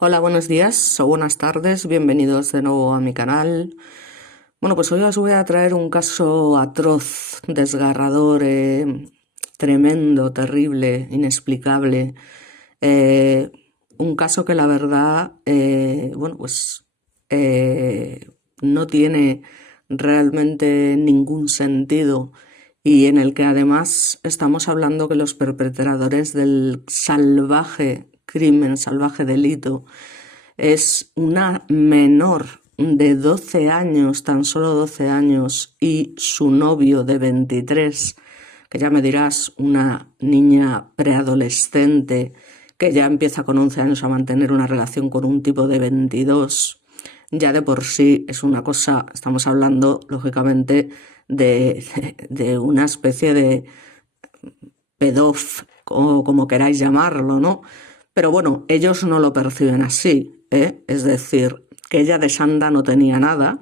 Hola, buenos días o buenas tardes, bienvenidos de nuevo a mi canal. Bueno, pues hoy os voy a traer un caso atroz, desgarrador, tremendo, terrible, inexplicable. Eh, un caso que la verdad, no tiene realmente ningún sentido y en el que además estamos hablando que los perpetradores del salvaje crimen, salvaje delito, es una menor de 12 años, tan solo 12 años, y su novio de 23, que ya me dirás, una niña preadolescente que ya empieza con 11 años a mantener una relación con un tipo de 22, ya de por sí es una cosa, estamos hablando lógicamente de una especie de pedof, o como queráis llamarlo, ¿no? Pero bueno, ellos no lo perciben así, ¿eh? Es decir, que ella de santa no tenía nada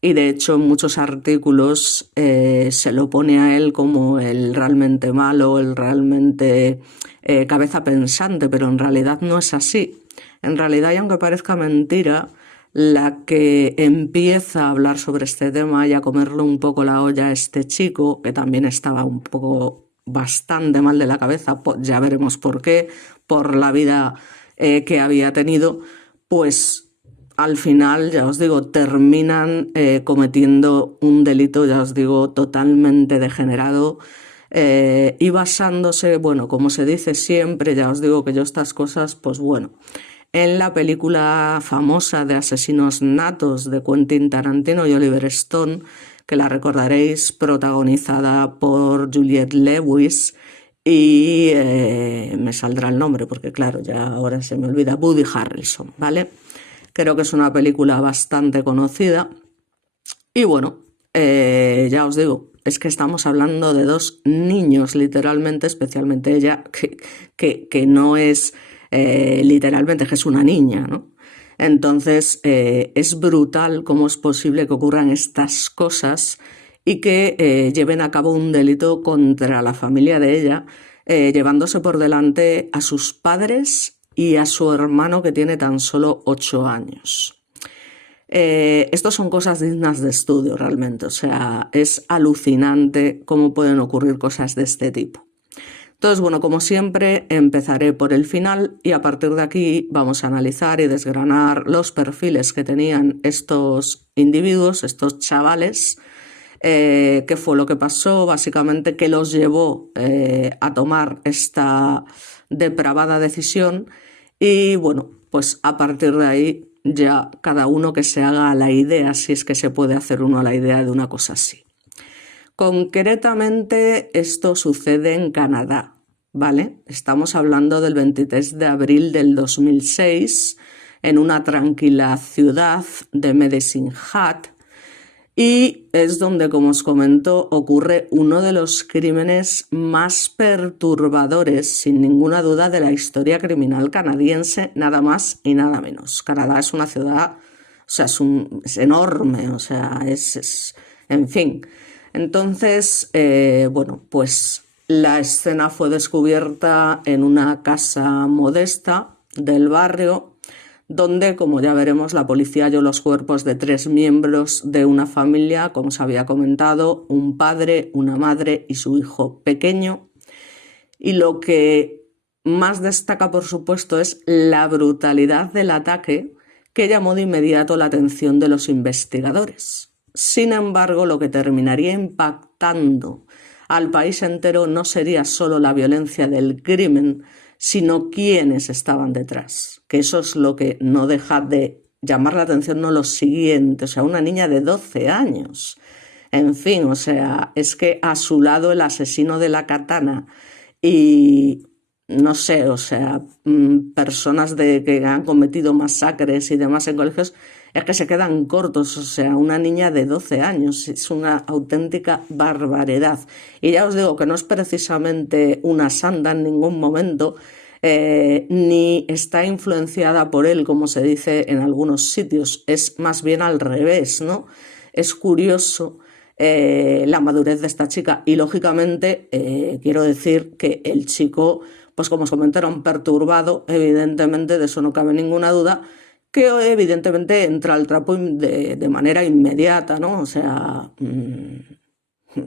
y de hecho en muchos artículos se lo pone a él como el realmente malo, el realmente cabeza pensante, pero en realidad no es así. En realidad, y aunque parezca mentira, la que empieza a hablar sobre este tema y a comerle un poco la olla a este chico, que también estaba un poco bastante mal de la cabeza, ya veremos por qué, por la vida que había tenido, pues al final, ya os digo, terminan cometiendo un delito, ya os digo, totalmente degenerado y basándose, bueno, como se dice siempre, ya os digo que yo estas cosas, pues bueno, en la película famosa de Asesinos Natos de Quentin Tarantino y Oliver Stone, que la recordaréis protagonizada por Juliette Lewis y me saldrá el nombre porque claro, ya ahora se me olvida, Woody Harrelson, ¿vale? Creo que es una película bastante conocida y bueno, ya os digo, es que estamos hablando de dos niños, literalmente, especialmente ella, que no es literalmente, que es una niña, ¿no? Entonces, es brutal cómo es posible que ocurran estas cosas y que lleven a cabo un delito contra la familia de ella, llevándose por delante a sus padres y a su hermano que tiene tan solo 8 años. Estos son cosas dignas de estudio realmente, o sea, es alucinante cómo pueden ocurrir cosas de este tipo. Entonces, bueno, como siempre, empezaré por el final y a partir de aquí vamos a analizar y desgranar los perfiles que tenían estos individuos, estos chavales, qué fue lo que pasó, básicamente qué los llevó a tomar esta depravada decisión y bueno, pues a partir de ahí ya cada uno que se haga la idea, si es que se puede hacer uno a la idea de una cosa así. Concretamente, esto sucede en Canadá, ¿vale? Estamos hablando del 23 de abril del 2006 en una tranquila ciudad de Medicine Hat y es donde, como os comento, ocurre uno de los crímenes más perturbadores, sin ninguna duda, de la historia criminal canadiense, nada más y nada menos. Canadá es una ciudad, o sea, es enorme, o sea, en fin. Entonces, bueno, pues la escena fue descubierta en una casa modesta del barrio, donde, como ya veremos, la policía halló los cuerpos de 3 miembros de una familia, como os había comentado, un padre, una madre y su hijo pequeño. Y lo que más destaca, por supuesto, es la brutalidad del ataque que llamó de inmediato la atención de los investigadores. Sin embargo, lo que terminaría impactando al país entero no sería solo la violencia del crimen, sino quiénes estaban detrás. Que eso es lo que no deja de llamar la atención, no lo siguiente, o sea, una niña de 12 años. En fin, o sea, es que a su lado el asesino de la katana y no sé, o sea, personas que han cometido masacres y demás en colegios, es que se quedan cortos, o sea, una niña de 12 años, es una auténtica barbaridad. Y ya os digo que no es precisamente una santa en ningún momento, ni está influenciada por él, como se dice en algunos sitios, es más bien al revés, ¿no? Es curioso la madurez de esta chica y lógicamente quiero decir que el chico pues como os comentaron, perturbado, evidentemente, de eso no cabe ninguna duda, que evidentemente entra al trapo de manera inmediata, ¿no? O sea,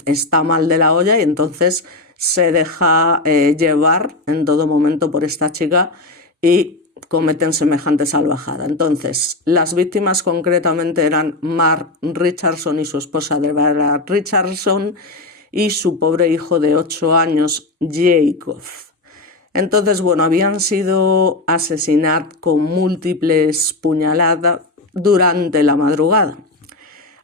está mal de la olla y entonces se deja llevar en todo momento por esta chica y cometen semejante salvajada. Entonces, las víctimas concretamente eran Mark Richardson y su esposa Deborah Richardson y su pobre hijo de 8 años, Jacob. Entonces, bueno, habían sido asesinados con múltiples puñaladas durante la madrugada.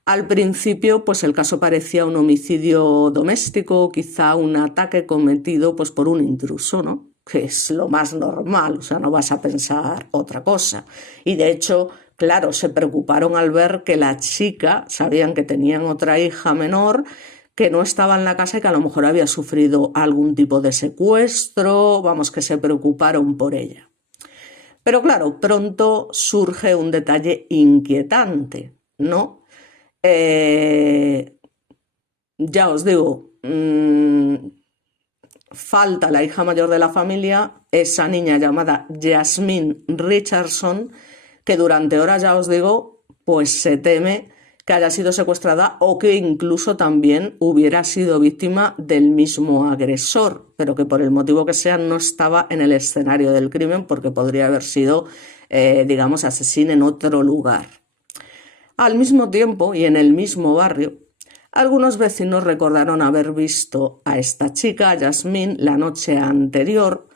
Al principio, pues el caso parecía un homicidio doméstico, quizá un ataque cometido pues, por un intruso, ¿no? Que es lo más normal, o sea, no vas a pensar otra cosa. Y de hecho, claro, se preocuparon al ver que la chica, sabían que tenían otra hija menor, que no estaba en la casa y que a lo mejor había sufrido algún tipo de secuestro, vamos, que se preocuparon por ella. Pero claro, pronto surge un detalle inquietante, ¿no? Ya os digo, falta la hija mayor de la familia, esa niña llamada Jasmine Richardson, que durante horas, ya os digo, pues se teme que haya sido secuestrada o que incluso también hubiera sido víctima del mismo agresor, pero que por el motivo que sea no estaba en el escenario del crimen porque podría haber sido, digamos, asesino en otro lugar. Al mismo tiempo y en el mismo barrio, algunos vecinos recordaron haber visto a esta chica, Jasmine, la noche anterior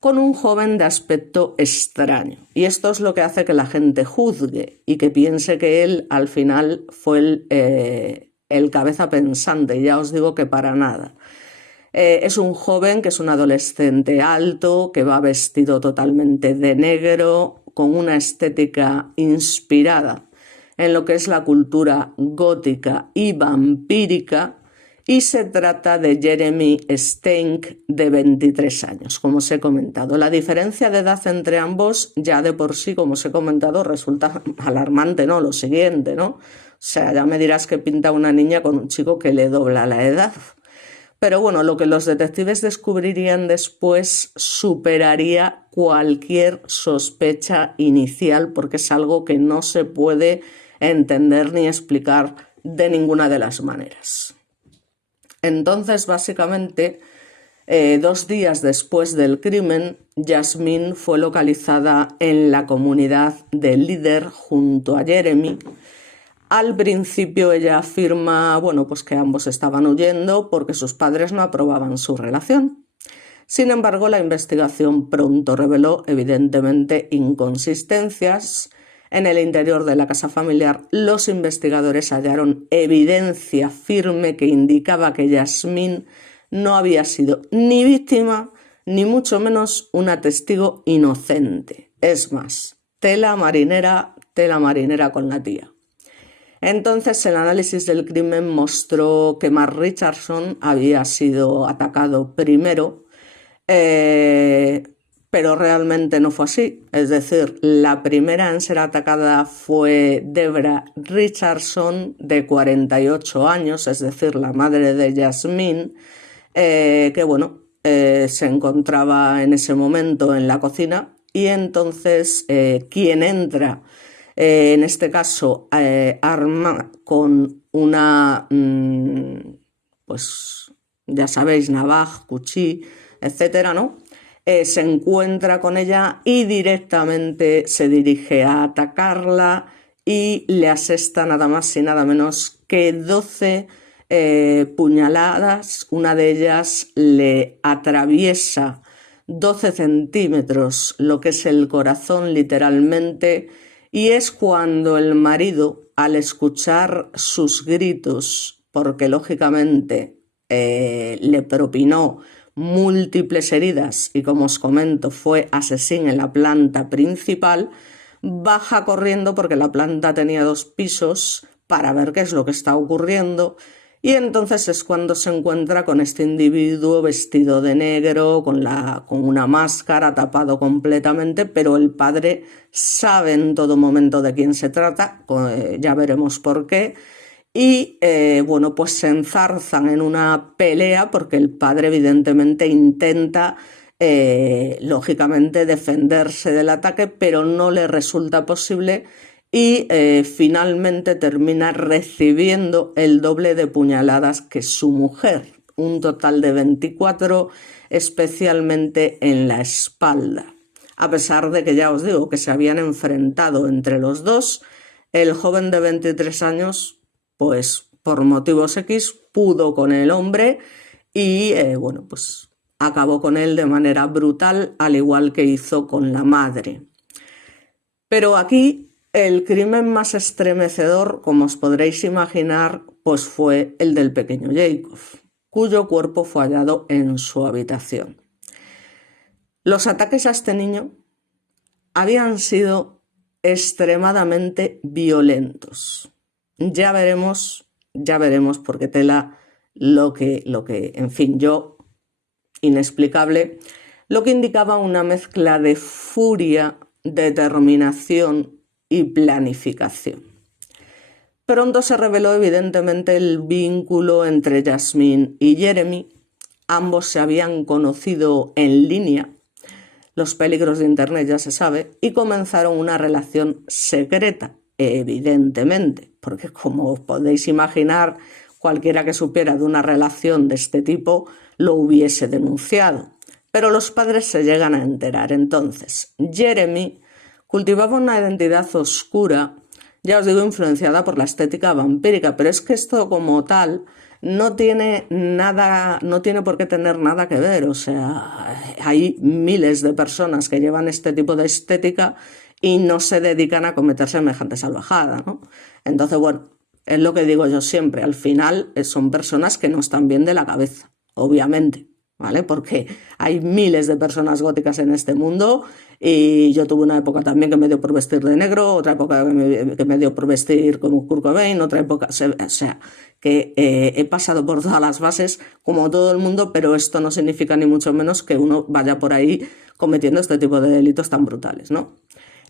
con un joven de aspecto extraño. Y esto es lo que hace que la gente juzgue y que piense que él al final fue el cabeza pensante. Y ya os digo que para nada. Es un joven que es un adolescente alto, que va vestido totalmente de negro, con una estética inspirada en lo que es la cultura gótica y vampírica, y se trata de Jeremy Stenck, de 23 años, como os he comentado. La diferencia de edad entre ambos ya de por sí, como os he comentado, resulta alarmante, ¿no? Lo siguiente, ¿no? O sea, ya me dirás que pinta una niña con un chico que le dobla la edad. Pero bueno, lo que los detectives descubrirían después superaría cualquier sospecha inicial, porque es algo que no se puede entender ni explicar de ninguna de las maneras. Entonces, básicamente, 2 días después del crimen, Jasmine fue localizada en la comunidad de Leader junto a Jeremy. Al principio ella afirma, bueno, pues que ambos estaban huyendo porque sus padres no aprobaban su relación. Sin embargo, la investigación pronto reveló, evidentemente, inconsistencias. En el interior de la casa familiar, los investigadores hallaron evidencia firme que indicaba que Jasmine no había sido ni víctima, ni mucho menos una testigo inocente. Es más, tela marinera con la tía. Entonces, el análisis del crimen mostró que Mark Richardson había sido atacado primero, pero realmente no fue así. Es decir, la primera en ser atacada fue Deborah Richardson, de 48 años, es decir, la madre de Jasmine, que bueno, se encontraba en ese momento en la cocina, y entonces quien entra, en este caso, arma con una, pues ya sabéis, navaja, cuchillo, etcétera, ¿no? Se encuentra con ella y directamente se dirige a atacarla y le asesta nada más y nada menos que 12 puñaladas. Una de ellas le atraviesa 12 centímetros, lo que es el corazón literalmente, y es cuando el marido, al escuchar sus gritos, porque lógicamente le propinó múltiples heridas y, como os comento, fue asesino en la planta principal, baja corriendo porque la planta tenía 2 pisos para ver qué es lo que está ocurriendo. Y entonces es cuando se encuentra con este individuo vestido de negro, con una máscara, tapado completamente, pero el padre sabe en todo momento de quién se trata, ya veremos por qué. Y bueno, pues se enzarzan en una pelea porque el padre evidentemente intenta lógicamente defenderse del ataque, pero no le resulta posible y finalmente termina recibiendo el doble de puñaladas que su mujer, un total de 24, especialmente en la espalda. A pesar de que ya os digo que se habían enfrentado entre los dos, el joven de 23 años, pues por motivos X, pudo con el hombre y bueno, pues acabó con él de manera brutal, al igual que hizo con la madre. Pero aquí el crimen más estremecedor, como os podréis imaginar, pues fue el del pequeño Jacob, cuyo cuerpo fue hallado en su habitación. Los ataques a este niño habían sido extremadamente violentos. Ya veremos porque tela lo que, en fin, inexplicable, lo que indicaba una mezcla de furia, determinación y planificación. Pronto se reveló evidentemente el vínculo entre Jasmine y Jeremy. Ambos se habían conocido en línea, los peligros de Internet ya se sabe, y comenzaron una relación secreta, evidentemente, porque como os podéis imaginar, cualquiera que supiera de una relación de este tipo lo hubiese denunciado. Pero los padres se llegan a enterar. Entonces, Jeremy cultivaba una identidad oscura, ya os digo, influenciada por la estética vampírica, pero es que esto como tal no tiene por qué tener nada que ver. O sea, hay miles de personas que llevan este tipo de estética y no se dedican a cometer semejante salvajada, ¿no? Entonces, bueno, es lo que digo yo siempre, al final son personas que no están bien de la cabeza, obviamente, ¿vale? Porque hay miles de personas góticas en este mundo y yo tuve una época también que me dio por vestir de negro, otra época que me dio por vestir como Kurt Cobain, otra época, o sea, que he pasado por todas las bases como todo el mundo, pero esto no significa ni mucho menos que uno vaya por ahí cometiendo este tipo de delitos tan brutales, ¿no?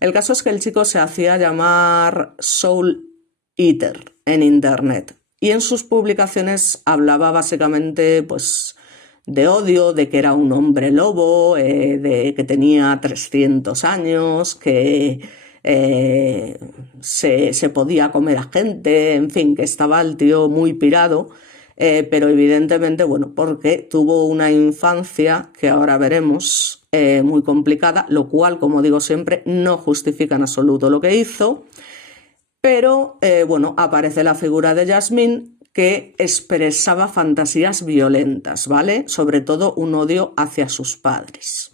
El caso es que el chico se hacía llamar Soul Eater en Internet y en sus publicaciones hablaba básicamente pues de odio, de que era un hombre lobo, de que tenía 300 años, que se podía comer a gente, en fin, que estaba el tío muy pirado, pero evidentemente, bueno, porque tuvo una infancia que ahora veremos muy complicada, lo cual, como digo siempre, no justifica en absoluto lo que hizo, pero bueno, aparece la figura de Jasmine, que expresaba fantasías violentas, ¿vale? Sobre todo un odio hacia sus padres.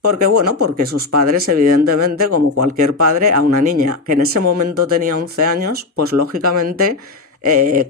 Porque, bueno, porque sus padres, evidentemente, como cualquier padre, a una niña que en ese momento tenía 11 años, pues lógicamente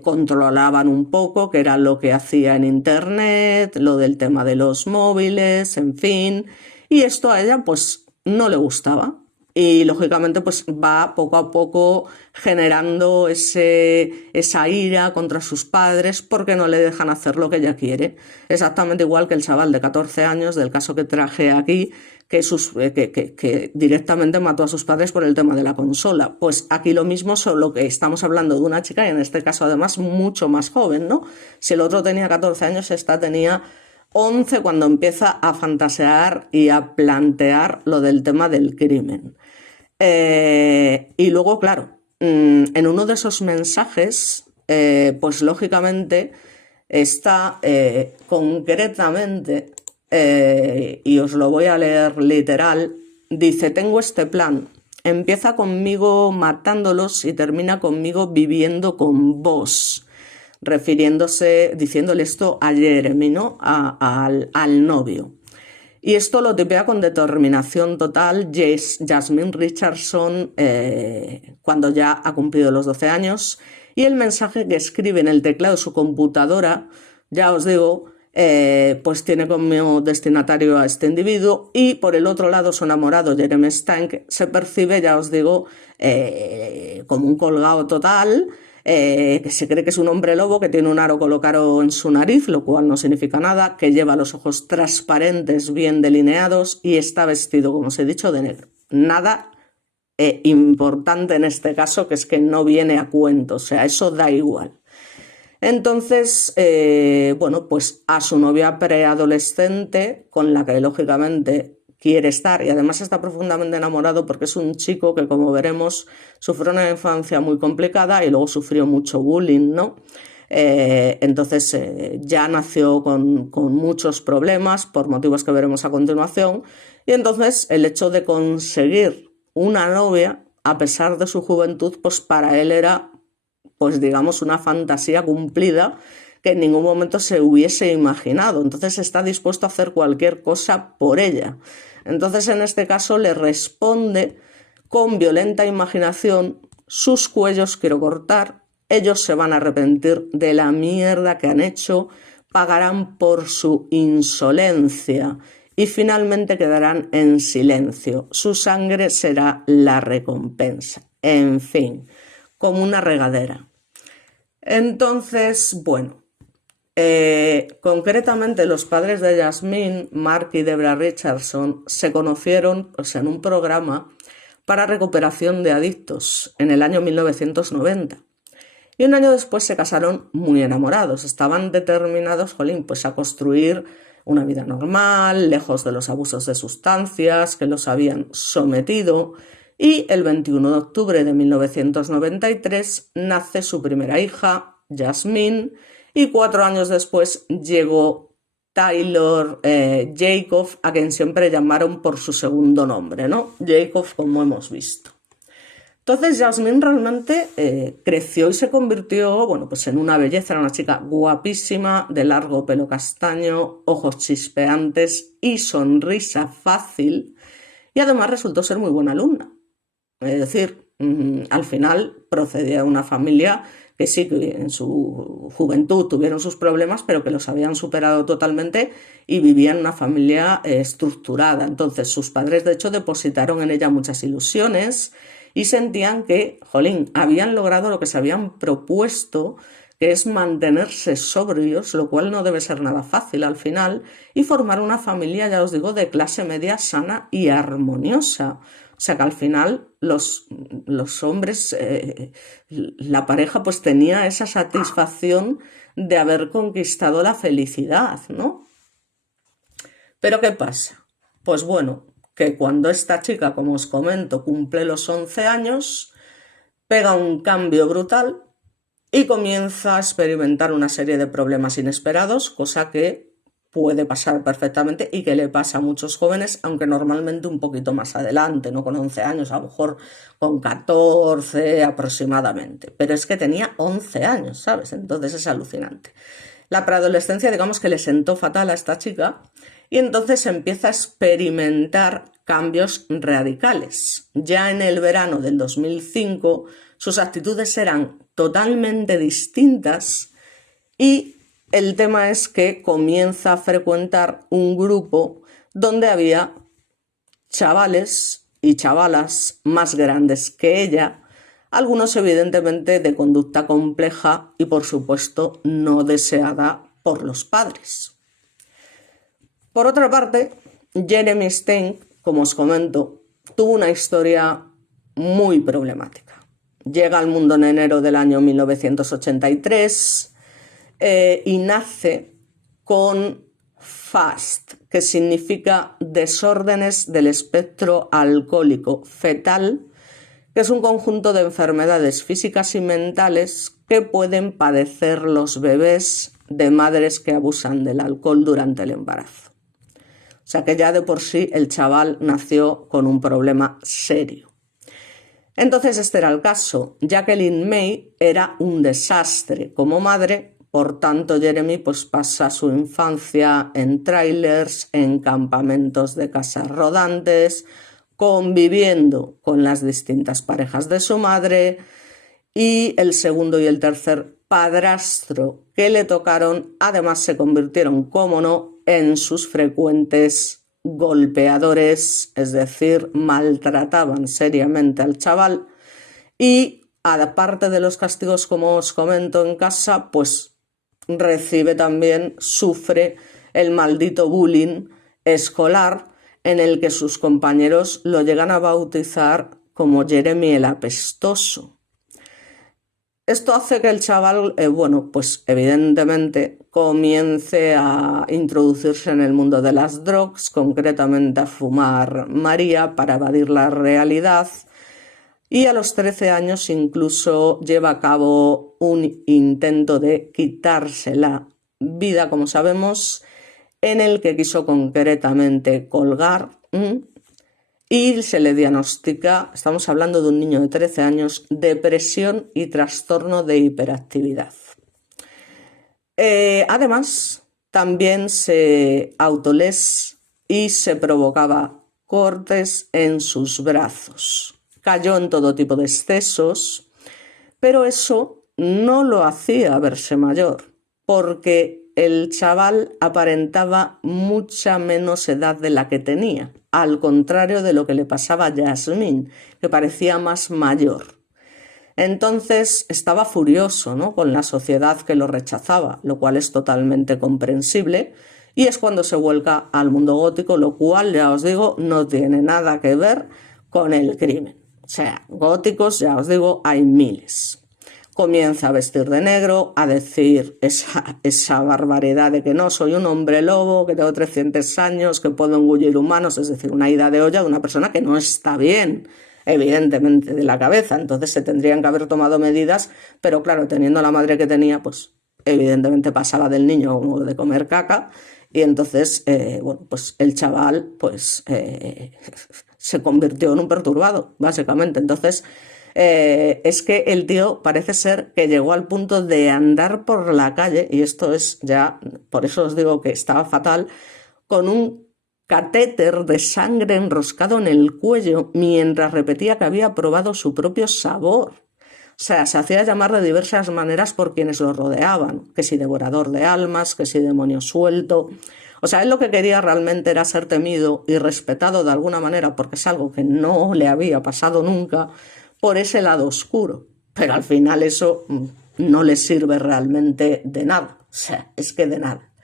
controlaban un poco qué era lo que hacía en Internet, lo del tema de los móviles, en fin, y esto a ella pues no le gustaba. Y lógicamente pues va poco a poco generando esa ira contra sus padres porque no le dejan hacer lo que ella quiere. Exactamente igual que el chaval de 14 años del caso que traje aquí, que directamente mató a sus padres por el tema de la consola. Pues aquí lo mismo, solo que estamos hablando de una chica y en este caso además mucho más joven, ¿no? Si el otro tenía 14 años, esta tenía 11 cuando empieza a fantasear y a plantear lo del tema del crimen. Y luego, claro, en uno de esos mensajes, pues lógicamente está concretamente, y os lo voy a leer literal, dice: tengo este plan, empieza conmigo matándolos y termina conmigo viviendo con vos. Refiriéndose, diciéndole esto a Jeremy, ¿no? Al novio. Y esto lo tipea con determinación total Jasmine Richardson cuando ya ha cumplido los 12 años. Y el mensaje que escribe en el teclado de su computadora, ya os digo, pues tiene como destinatario a este individuo, y por el otro lado su enamorado Jeremy Stank se percibe, ya os digo, como un colgado total, que se cree que es un hombre lobo, que tiene un aro colocado en su nariz, lo cual no significa nada, que lleva los ojos transparentes bien delineados y está vestido, como os he dicho, de negro. Nada importante en este caso, que es que no viene a cuento, o sea, eso da igual. Entonces, bueno, pues a su novia preadolescente, con la que lógicamente quiere estar y además está profundamente enamorado porque es un chico que, como veremos, sufrió una infancia muy complicada y luego sufrió mucho bullying, ¿no? Entonces ya nació con muchos problemas por motivos que veremos a continuación y entonces el hecho de conseguir una novia a pesar de su juventud pues para él era pues digamos una fantasía cumplida que en ningún momento se hubiese imaginado. Entonces está dispuesto a hacer cualquier cosa por ella. Entonces en este caso le responde con violenta imaginación: sus cuellos quiero cortar, ellos se van a arrepentir de la mierda que han hecho, pagarán por su insolencia y finalmente quedarán en silencio. Su sangre será la recompensa. En fin, como una regadera. Entonces, bueno, concretamente los padres de Jasmine, Mark y Debra Richardson, se conocieron pues, en un programa para recuperación de adictos en el año 1990. Y un año después se casaron muy enamorados. Estaban determinados, jolín, pues a construir una vida normal, lejos de los abusos de sustancias que los habían sometido. Y el 21 de octubre de 1993 nace su primera hija, Jasmine, y 4 años después llegó Taylor Jacob, a quien siempre llamaron por su segundo nombre, ¿no? Jacob, como hemos visto. Entonces Jasmine realmente creció y se convirtió, bueno, pues en una belleza, era una chica guapísima, de largo pelo castaño, ojos chispeantes y sonrisa fácil, y además resultó ser muy buena alumna. Es decir, al final procedía de una familia que sí, que en su juventud tuvieron sus problemas, pero que los habían superado totalmente y vivían en una familia estructurada. Entonces sus padres, de hecho, depositaron en ella muchas ilusiones y sentían que, jolín, habían logrado lo que se habían propuesto, que es mantenerse sobrios, lo cual no debe ser nada fácil al final, y formar una familia, ya os digo, de clase media sana y armoniosa. O sea que al final los hombres, la pareja pues tenía esa satisfacción de haber conquistado la felicidad, ¿no? Pero ¿qué pasa? Pues bueno, que cuando esta chica, como os comento, cumple los 11 años, pega un cambio brutal y comienza a experimentar una serie de problemas inesperados, cosa que puede pasar perfectamente y que le pasa a muchos jóvenes, aunque normalmente un poquito más adelante, no con 11 años, a lo mejor con 14 aproximadamente. Pero es que tenía 11 años, ¿sabes? Entonces es alucinante. La preadolescencia, digamos que le sentó fatal a esta chica y entonces empieza a experimentar cambios radicales. Ya en el verano del 2005 sus actitudes eran totalmente distintas y el tema es que comienza a frecuentar un grupo donde había chavales y chavalas más grandes que ella, algunos evidentemente de conducta compleja y por supuesto no deseada por los padres. Por otra parte, Jeremy Stein, como os comento, tuvo una historia muy problemática. Llega al mundo en enero del año 1983 y nace con FAST, que significa desórdenes del espectro alcohólico fetal, que es un conjunto de enfermedades físicas y mentales que pueden padecer los bebés de madres que abusan del alcohol durante el embarazo. O sea que ya de por sí el chaval nació con un problema serio. Entonces este era el caso. Jacqueline May era un desastre como madre, por tanto Jeremy pues pasa su infancia en trailers, en campamentos de casas rodantes, conviviendo con las distintas parejas de su madre, y el segundo y el tercer padrastro que le tocaron además se convirtieron, como no, en sus frecuentes golpeadores, es decir, maltrataban seriamente al chaval y aparte de los castigos, como os comento, en casa, pues recibe también, sufre el maldito bullying escolar en el que sus compañeros lo llegan a bautizar como Jeremy el apestoso. Esto hace que el chaval, bueno, pues evidentemente comience a introducirse en el mundo de las drogas, concretamente a fumar María para evadir la realidad, y a los 13 años incluso lleva a cabo un intento de quitarse la vida, como sabemos, en el que quiso concretamente colgar. Y se le diagnostica, estamos hablando de un niño de 13 años, depresión y trastorno de hiperactividad. Además, también se autolés y se provocaba cortes en sus brazos. Cayó en todo tipo de excesos, pero eso no lo hacía verse mayor, porque el chaval aparentaba mucha menos edad de la que tenía, al contrario de lo que le pasaba a Yasmín, que parecía más mayor. Entonces estaba furioso, ¿no?, con la sociedad que lo rechazaba, lo cual es totalmente comprensible, y es cuando se vuelca al mundo gótico, lo cual, ya os digo, no tiene nada que ver con el crimen. O sea, góticos, ya os digo, hay miles. Comienza a vestir de negro, a decir esa barbaridad de que no, soy un hombre lobo, que tengo 300 años, que puedo engullir humanos, es decir, una ida de olla de una persona que no está bien, evidentemente, de la cabeza. Entonces se tendrían que haber tomado medidas, pero claro, teniendo la madre que tenía, pues evidentemente pasaba del niño como de comer caca, y entonces, bueno, pues el chaval pues se convirtió en un perturbado, básicamente. Entonces, es que el tío parece ser que llegó al punto de andar por la calle, y esto es ya, por eso os digo que estaba fatal, con un catéter de sangre enroscado en el cuello mientras repetía que había probado su propio sabor. O sea, se hacía llamar de diversas maneras por quienes lo rodeaban, que si devorador de almas, que si demonio suelto. O sea, él lo que quería realmente era ser temido y respetado de alguna manera, porque es algo que no le había pasado nunca, por ese lado oscuro. Pero al final eso no le sirve realmente de nada. O sea, es que de nada.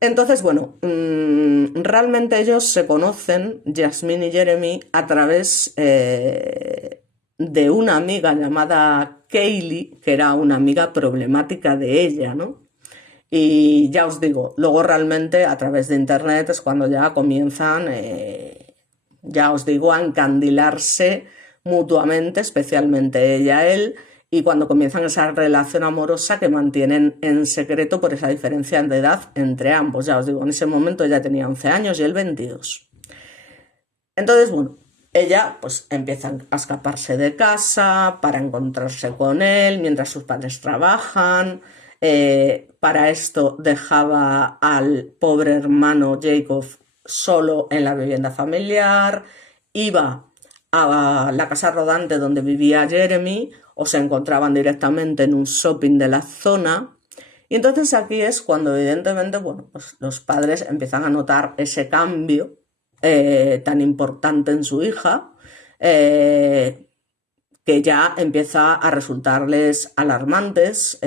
Entonces, bueno, realmente ellos se conocen, Yasmín y Jeremy, a través de una amiga llamada Kaylee, que era una amiga problemática de ella, ¿no? Y ya os digo, luego realmente a través de internet es cuando ya comienzan, ya os digo, a encandilarse mutuamente, especialmente ella y él, y cuando comienzan esa relación amorosa que mantienen en secreto por esa diferencia de edad entre ambos. Ya os digo, en ese momento ella tenía 11 años y él 22. Entonces, bueno, ella pues empieza a escaparse de casa para encontrarse con él mientras sus padres trabajan. Para esto dejaba al pobre hermano Jacob solo en la vivienda familiar, iba a la casa rodante donde vivía Jeremy o se encontraban directamente en un shopping de la zona. Y entonces aquí es cuando evidentemente, bueno, pues los padres empiezan a notar ese cambio tan importante en su hija, que ya empieza a resultarles alarmantes,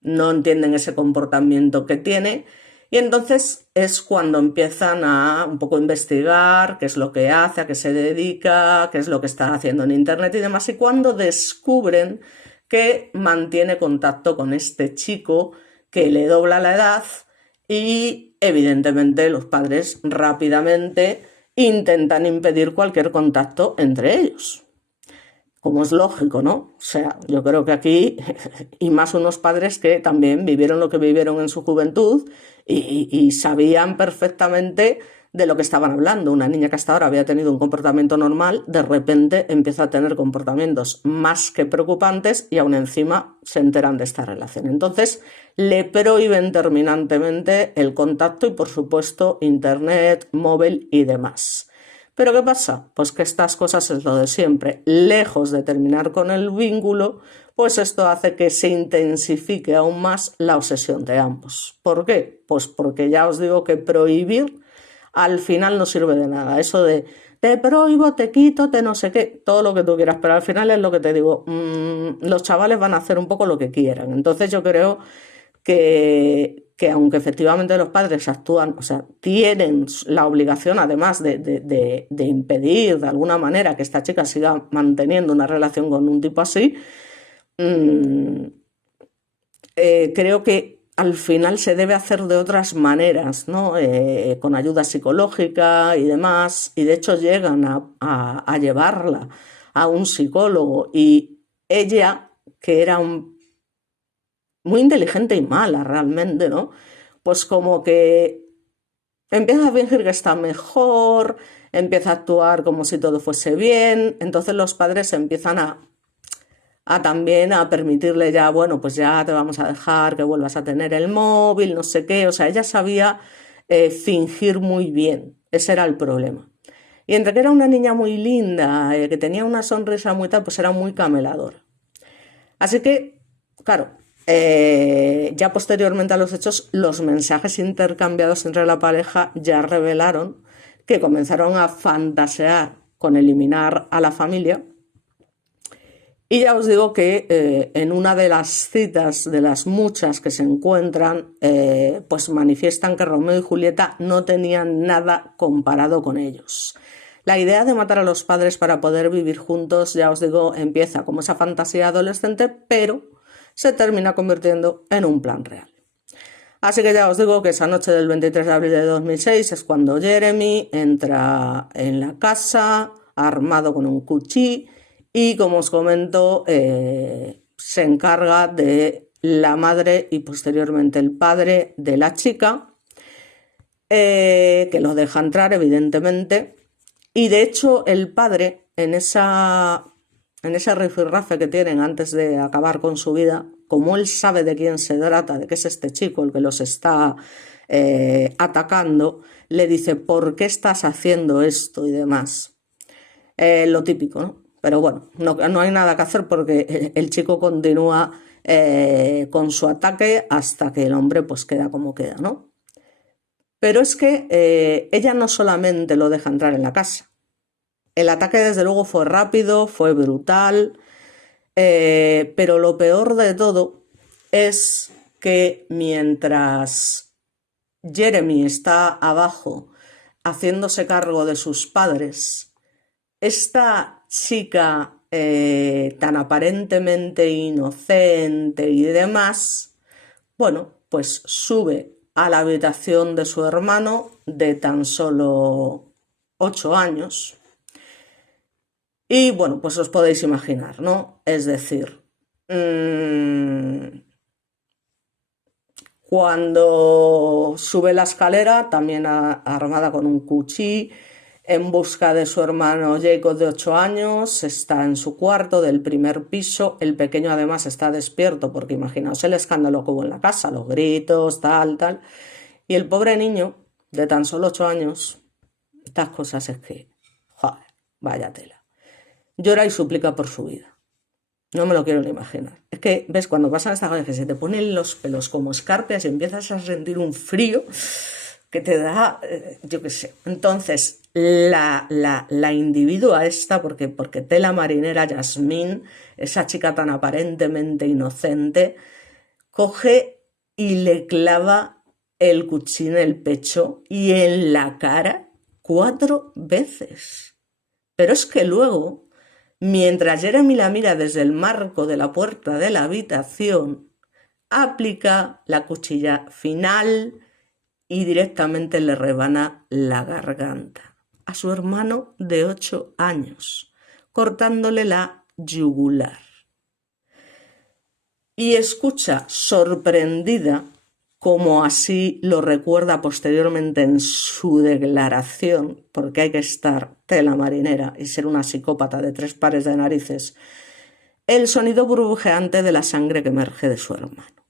no entienden ese comportamiento que tiene, y entonces es cuando empiezan a un poco investigar qué es lo que hace, a qué se dedica, qué es lo que está haciendo en internet y demás, y cuando descubren que mantiene contacto con este chico que le dobla la edad, y evidentemente los padres rápidamente intentan impedir cualquier contacto entre ellos. Como es lógico, ¿no? O sea, yo creo que aquí, y más unos padres que también vivieron lo que vivieron en su juventud y sabían perfectamente de lo que estaban hablando. Una niña que hasta ahora había tenido un comportamiento normal, de repente empieza a tener comportamientos más que preocupantes y aún encima se enteran de esta relación. Entonces, le prohíben terminantemente el contacto y, por supuesto, internet, móvil y demás. ¿Pero qué pasa? Pues que estas cosas es lo de siempre. Lejos de terminar con el vínculo, pues esto hace que se intensifique aún más la obsesión de ambos. ¿Por qué? Pues porque ya os digo que prohibir al final no sirve de nada. Eso de te prohíbo, te quito, te no sé qué, todo lo que tú quieras, pero al final es lo que te digo, los chavales van a hacer un poco lo que quieran. Entonces yo creo que aunque efectivamente los padres actúan, o sea, tienen la obligación además de impedir de alguna manera que esta chica siga manteniendo una relación con un tipo así, mm, creo que al final se debe hacer de otras maneras, ¿no? Con ayuda psicológica y demás, y de hecho llegan a llevarla a un psicólogo y ella, que era muy inteligente y mala realmente, ¿no? Pues como que empieza a fingir que está mejor, empieza a actuar como si todo fuese bien, entonces los padres empiezan a también a permitirle ya, bueno, pues ya te vamos a dejar que vuelvas a tener el móvil, no sé qué, o sea, ella sabía fingir muy bien, ese era el problema. Y entre que era una niña muy linda, que tenía una sonrisa muy tal, pues era muy cameladora. Así que, claro, ya posteriormente a los hechos, los mensajes intercambiados entre la pareja ya revelaron que comenzaron a fantasear con eliminar a la familia. Y ya os digo que en una de las citas de las muchas que se encuentran, pues manifiestan que Romeo y Julieta no tenían nada comparado con ellos. La idea de matar a los padres para poder vivir juntos, ya os digo, empieza como esa fantasía adolescente, pero se termina convirtiendo en un plan real. Así que ya os digo que esa noche del 23 de abril de 2006 es cuando Jeremy entra en la casa armado con un cuchillo y, como os comento, se encarga de la madre y posteriormente el padre de la chica, que los deja entrar evidentemente, y de hecho el padre en ese rifirrafe que tienen antes de acabar con su vida, como él sabe de quién se trata, de que es este chico el que los está atacando, le dice, ¿por qué estás haciendo esto? Y demás. Lo típico, ¿no? Pero bueno, no hay nada que hacer porque el chico continúa con su ataque hasta que el hombre pues queda como queda, ¿no? Pero es que ella no solamente lo deja entrar en la casa. El ataque desde luego fue rápido, fue brutal, pero lo peor de todo es que mientras Jeremy está abajo haciéndose cargo de sus padres, esta chica tan aparentemente inocente y demás, bueno, pues sube a la habitación de su hermano de tan solo 8 años. Y bueno, pues os podéis imaginar, ¿no? Es decir, cuando sube la escalera, también armada con un cuchillo, en busca de su hermano Jacob de 8 años, está en su cuarto del primer piso. El pequeño además está despierto porque imaginaos el escándalo que hubo en la casa, los gritos, tal, tal. Y el pobre niño de tan solo 8 años, estas cosas es que, joder, vaya tela. Llora y suplica por su vida. No me lo quiero ni imaginar. Es que, ¿ves? Cuando pasan estas cosas que se te ponen los pelos como escarpias y empiezas a sentir un frío que te da, yo qué sé. Entonces, la individua esta, porque tela marinera Yasmín, esa chica tan aparentemente inocente, coge y le clava el cuchillo en el pecho y en la cara 4 veces. Pero es que luego, mientras Jeremy la mira desde el marco de la puerta de la habitación, aplica la cuchilla final y directamente le rebana la garganta a su hermano de 8 años, cortándole la yugular. Y escucha sorprendida, como así lo recuerda posteriormente en su declaración, porque hay que estar tela marinera y ser una psicópata de 3 pares de narices, el sonido burbujeante de la sangre que emerge de su hermano.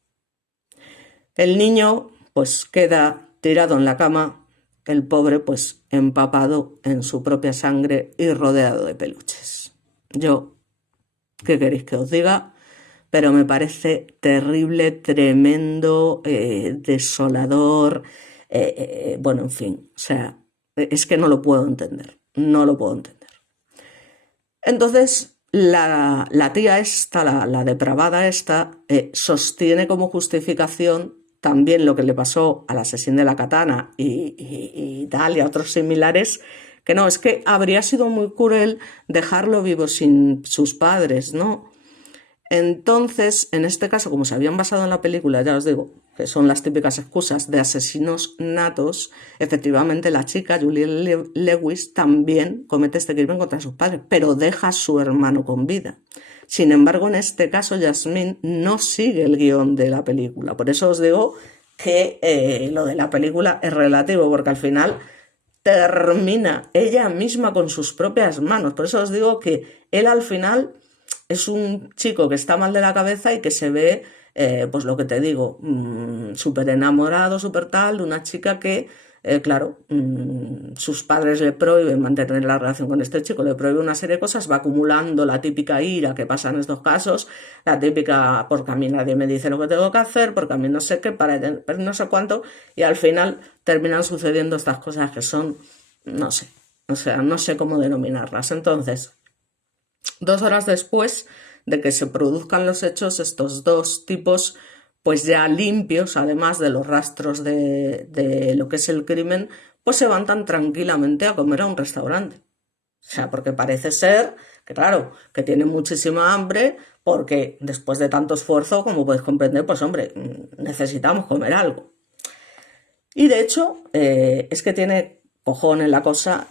El niño pues queda tirado en la cama, el pobre pues empapado en su propia sangre y rodeado de peluches. Yo, ¿qué queréis que os diga? Pero me parece terrible, tremendo, desolador, bueno, en fin, o sea, es que no lo puedo entender, no lo puedo entender. Entonces, la tía esta, la depravada esta, sostiene como justificación también lo que le pasó al asesino de la katana y tal, y a otros similares, que no, es que habría sido muy cruel dejarlo vivo sin sus padres, ¿no? Entonces, en este caso, como se habían basado en la película, ya os digo, que son las típicas excusas de asesinos natos, efectivamente la chica, Juliette Lewis, también comete este crimen contra sus padres, pero deja a su hermano con vida. Sin embargo, en este caso, Jasmine no sigue el guión de la película. Por eso os digo que lo de la película es relativo, porque al final termina ella misma con sus propias manos. Por eso os digo que él al final es un chico que está mal de la cabeza y que se ve, pues lo que te digo, súper enamorado, súper tal, de una chica que, claro, sus padres le prohíben mantener la relación con este chico, le prohíben una serie de cosas, va acumulando la típica ira que pasa en estos casos, la típica, porque a mí nadie me dice lo que tengo que hacer, porque a mí no sé qué, para no sé cuánto, y al final terminan sucediendo estas cosas que son, no sé, o sea, no sé cómo denominarlas. Entonces, 2 horas después de que se produzcan los hechos, estos dos tipos, pues ya limpios, además de los rastros de lo que es el crimen, pues se van tan tranquilamente a comer a un restaurante. O sea, porque parece ser que, claro, que tienen muchísima hambre, porque después de tanto esfuerzo, como podéis comprender, pues hombre, necesitamos comer algo. Y de hecho, es que tiene cojones la cosa,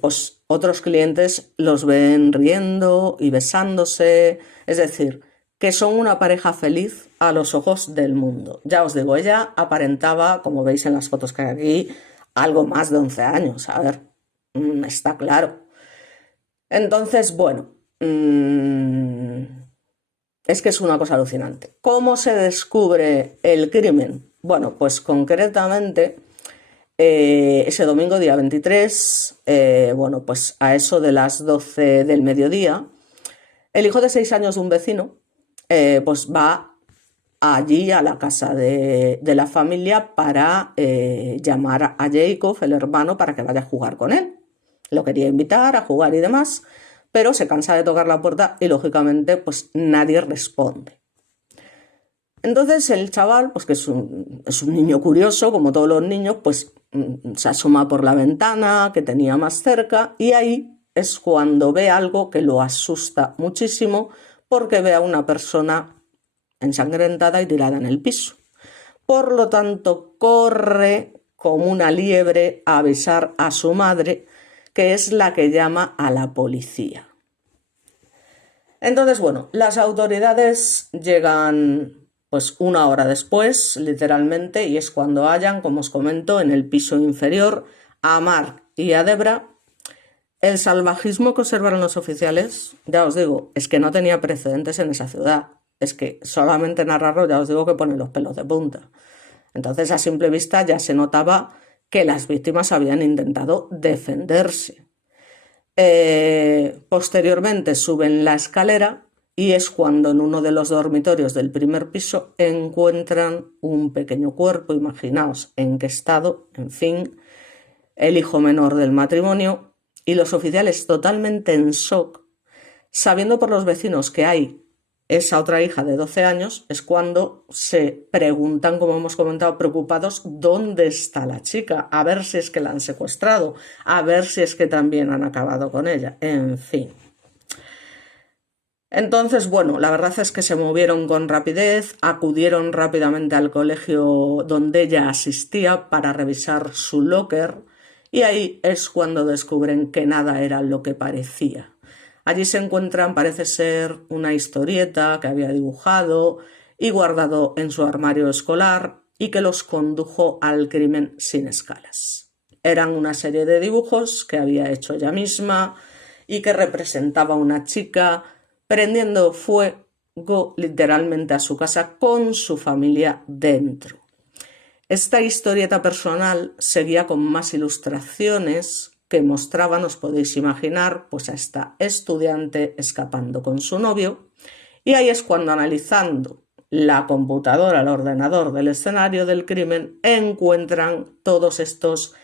pues otros clientes los ven riendo y besándose, es decir, que son una pareja feliz a los ojos del mundo. Ya os digo, ella aparentaba, como veis en las fotos que hay aquí, algo más de 11 años, a ver, está claro. Entonces, bueno, es que es una cosa alucinante. ¿Cómo se descubre el crimen? Bueno, pues concretamente ese domingo, día 23, bueno, pues a eso de las 12 del mediodía, el hijo de 6 años de un vecino, pues va allí a la casa de la familia para llamar a Jacob, el hermano, para que vaya a jugar con él. Lo quería invitar a jugar y demás, pero se cansa de tocar la puerta y lógicamente pues nadie responde. Entonces el chaval, pues que es un niño curioso, como todos los niños, pues se asoma por la ventana que tenía más cerca y ahí es cuando ve algo que lo asusta muchísimo porque ve a una persona ensangrentada y tirada en el piso. Por lo tanto, corre como una liebre a avisar a su madre, que es la que llama a la policía. Entonces, bueno, las autoridades llegan pues 1 hora después, literalmente, y es cuando hallan, como os comento, en el piso inferior a Mark y a Debra. El salvajismo que observaron los oficiales, ya os digo, es que no tenía precedentes en esa ciudad. Es que solamente narrarlo, ya os digo, que pone los pelos de punta. Entonces, a simple vista ya se notaba que las víctimas habían intentado defenderse. Posteriormente suben la escalera y es cuando en uno de los dormitorios del primer piso encuentran un pequeño cuerpo, imaginaos en qué estado, en fin, el hijo menor del matrimonio, y los oficiales totalmente en shock, sabiendo por los vecinos que hay esa otra hija de 12 años, es cuando se preguntan, como hemos comentado, preocupados, ¿dónde está la chica? A ver si es que la han secuestrado, a ver si es que también han acabado con ella, en fin. Entonces, bueno, la verdad es que se movieron con rapidez, acudieron rápidamente al colegio donde ella asistía para revisar su locker y ahí es cuando descubren que nada era lo que parecía. Allí se encuentran, parece ser, una historieta que había dibujado y guardado en su armario escolar y que los condujo al crimen sin escalas. Eran una serie de dibujos que había hecho ella misma y que representaba a una chica prendiendo fuego literalmente a su casa con su familia dentro. Esta historieta personal seguía con más ilustraciones que mostraban, os podéis imaginar, pues a esta estudiante escapando con su novio, y ahí es cuando, analizando la computadora, el ordenador del escenario del crimen, encuentran todos estos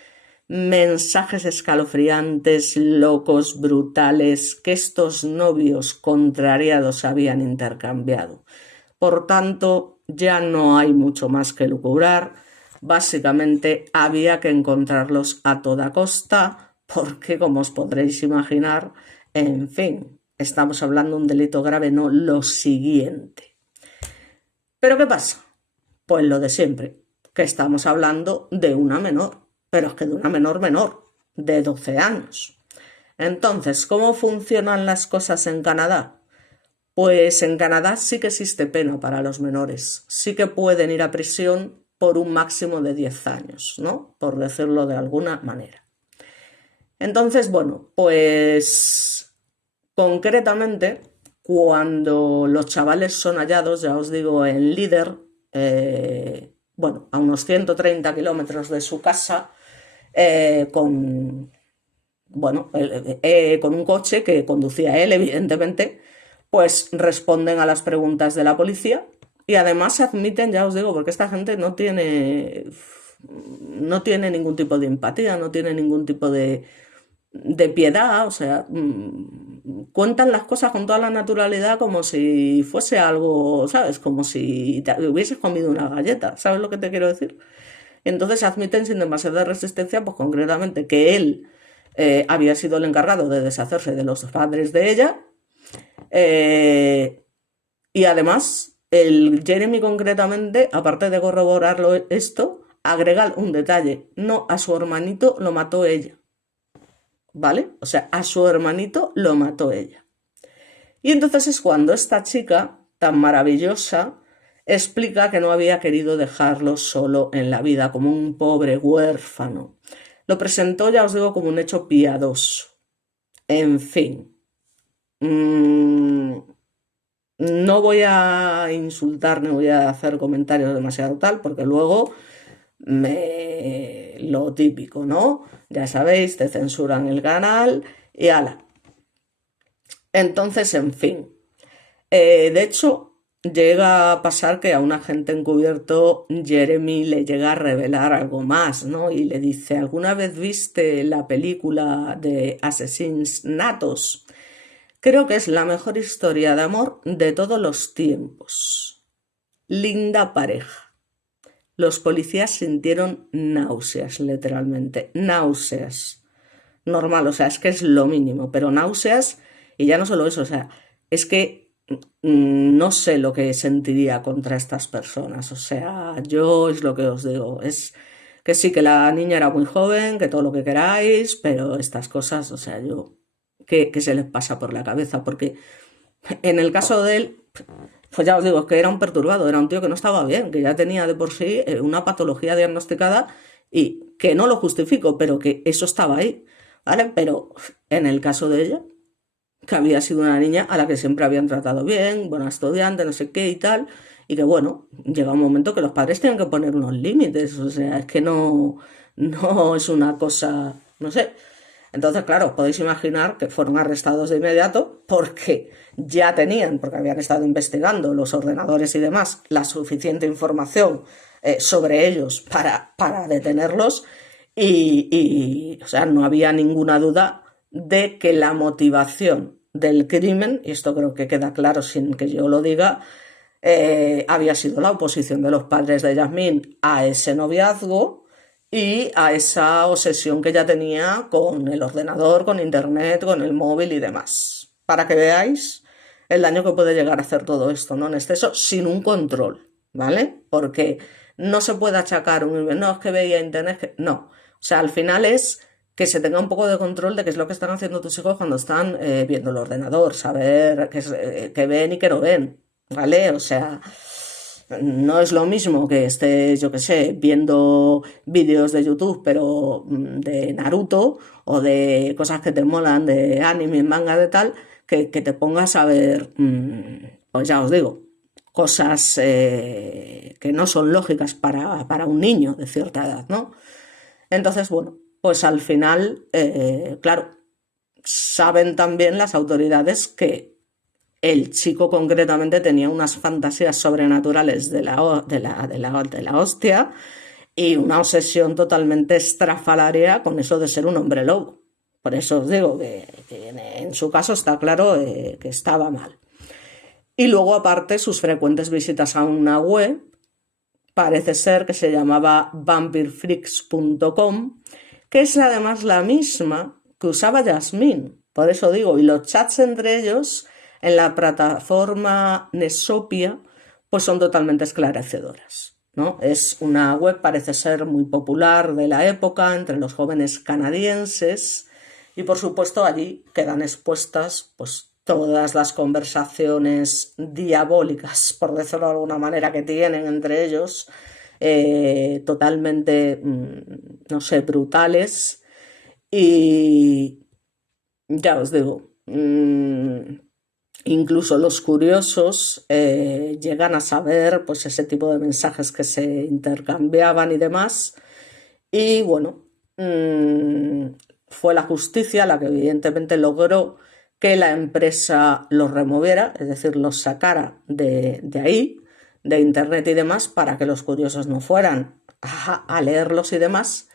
mensajes escalofriantes, locos, brutales, que estos novios contrariados habían intercambiado. Por tanto, ya no hay mucho más que lucubrar. Básicamente había que encontrarlos a toda costa porque, como os podréis imaginar, en fin, estamos hablando de un delito grave, no lo siguiente. ¿Pero qué pasa? Pues lo de siempre, que estamos hablando de una menor, pero es que de una menor, de 12 años. Entonces, ¿cómo funcionan las cosas en Canadá? Pues en Canadá sí que existe pena para los menores, sí que pueden ir a prisión por un máximo de 10 años, ¿no? Por decirlo de alguna manera. Entonces, bueno, pues concretamente, cuando los chavales son hallados, ya os digo, en Líder, bueno, a unos 130 kilómetros de su casa, con, bueno, con un coche que conducía él, evidentemente, pues responden a las preguntas de la policía y además admiten, ya os digo, porque esta gente no tiene ningún tipo de empatía, no tiene ningún tipo de piedad, o sea, cuentan las cosas con toda la naturalidad como si fuese algo, ¿sabes? Como si te hubieses comido una galleta, ¿sabes lo que te quiero decir? Entonces admiten sin demasiada resistencia, pues concretamente que él había sido el encargado de deshacerse de los padres de ella, y además el Jeremy concretamente, aparte de corroborarlo esto, agrega un detalle: no, a su hermanito lo mató ella, ¿vale? O sea, a su hermanito lo mató ella. Y entonces es cuando esta chica tan maravillosa explica que no había querido dejarlo solo en la vida, como un pobre huérfano. Lo presentó, ya os digo, como un hecho piadoso. En fin. No voy a insultar ni voy a hacer comentarios demasiado tal, porque luego lo típico, ¿no? Ya sabéis, te censuran el canal y ala. Entonces, en fin. De hecho, llega a pasar que a un agente encubierto Jeremy le llega a revelar algo más, ¿no? Y le dice: ¿alguna vez viste la película de Assassins Natos? Creo que es la mejor historia de amor de todos los tiempos. Linda pareja. Los policías sintieron náuseas, literalmente, náuseas. Normal, o sea, es que es lo mínimo, pero náuseas, y ya no solo eso, o sea, es que no sé lo que sentiría contra estas personas, o sea, yo es lo que os digo, es que sí, que la niña era muy joven, que todo lo que queráis, pero estas cosas, o sea, ¿qué se les pasa por la cabeza? Porque en el caso de él, pues ya os digo, que era un perturbado, era un tío que no estaba bien, que ya tenía de por sí una patología diagnosticada y que no lo justifico, pero que eso estaba ahí, ¿vale? Pero en el caso de ella, que había sido una niña a la que siempre habían tratado bien, buena estudiante, no sé qué y tal, y que bueno, llega un momento que los padres tienen que poner unos límites, o sea, es que no es una cosa, no sé. Entonces, claro, podéis imaginar que fueron arrestados de inmediato porque ya tenían, porque habían estado investigando los ordenadores y demás, la suficiente información sobre ellos para detenerlos o sea, no había ninguna duda de que la motivación del crimen, y esto creo que queda claro sin que yo lo diga, había sido la oposición de los padres de Yasmín a ese noviazgo y a esa obsesión que ella tenía con el ordenador, con internet, con el móvil y demás. Para que veáis el daño que puede llegar a hacer todo esto, ¿no? En exceso, sin un control, ¿vale? Porque no se puede achacar no, es que veía internet, no. O sea, al final es que se tenga un poco de control de qué es lo que están haciendo tus hijos cuando están viendo el ordenador, saber qué ven y qué no ven, ¿vale? O sea, no es lo mismo que estés, yo qué sé, viendo vídeos de YouTube, pero de Naruto o de cosas que te molan, de anime, manga, de tal, que te pongas a ver, pues ya os digo, cosas que no son lógicas para un niño de cierta edad, ¿no? Entonces, bueno, pues al final, claro, saben también las autoridades que el chico concretamente tenía unas fantasías sobrenaturales de la hostia y una obsesión totalmente estrafalaria con eso de ser un hombre lobo. Por eso os digo que en su caso está claro que estaba mal. Y luego, aparte, sus frecuentes visitas a una web, parece ser que se llamaba vampirefreaks.com, que es además la misma que usaba Yasmine. Por eso digo, y los chats entre ellos en la plataforma Nesopia, pues son totalmente esclarecedoras, ¿no? Es una web, parece ser muy popular de la época entre los jóvenes canadienses, y por supuesto allí quedan expuestas pues todas las conversaciones diabólicas, por decirlo de alguna manera, que tienen entre ellos, totalmente, no sé, brutales. Y ya os digo, incluso los curiosos llegan a saber pues ese tipo de mensajes que se intercambiaban y demás. Y bueno, fue la justicia la que evidentemente logró que la empresa los removiera, es decir, los sacara de ahí, de internet y demás, para que los curiosos no fueran a leerlos y demás.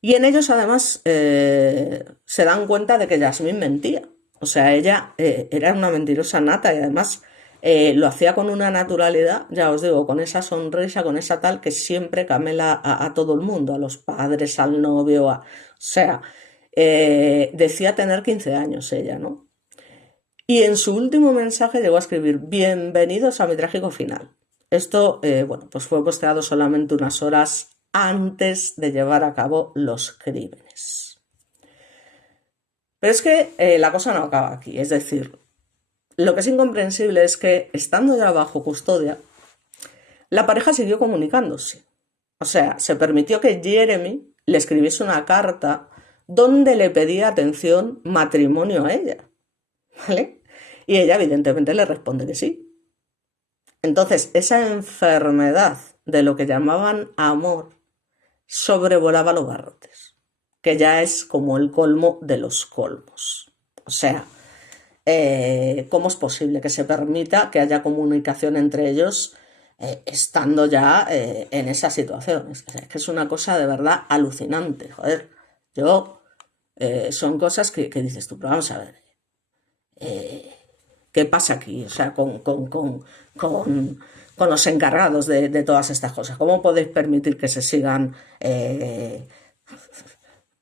Y en ellos además se dan cuenta de que Yasmine mentía. O sea, ella era una mentirosa nata y además lo hacía con una naturalidad, ya os digo, con esa sonrisa, con esa tal que siempre camela a todo el mundo, a los padres, al novio, o sea, decía tener 15 años ella, ¿no? Y en su último mensaje llegó a escribir: bienvenidos a mi trágico final. Esto, bueno, pues fue posteado solamente unas horas antes de llevar a cabo los crímenes. Pero es que la cosa no acaba aquí, es decir, lo que es incomprensible es que, estando ya bajo custodia, la pareja siguió comunicándose. O sea, se permitió que Jeremy le escribiese una carta donde le pedía atención, matrimonio a ella, ¿vale? Y ella evidentemente le responde que sí. Entonces, esa enfermedad de lo que llamaban amor sobrevolaba los barrotes, que ya es como el colmo de los colmos. O sea, ¿cómo es posible que se permita que haya comunicación entre ellos estando ya en esa situación? Es que es una cosa de verdad alucinante, joder. Son cosas que dices tú, pero vamos a ver, ¿qué pasa aquí? O sea, con los encargados de todas estas cosas. ¿Cómo podéis permitir que se sigan,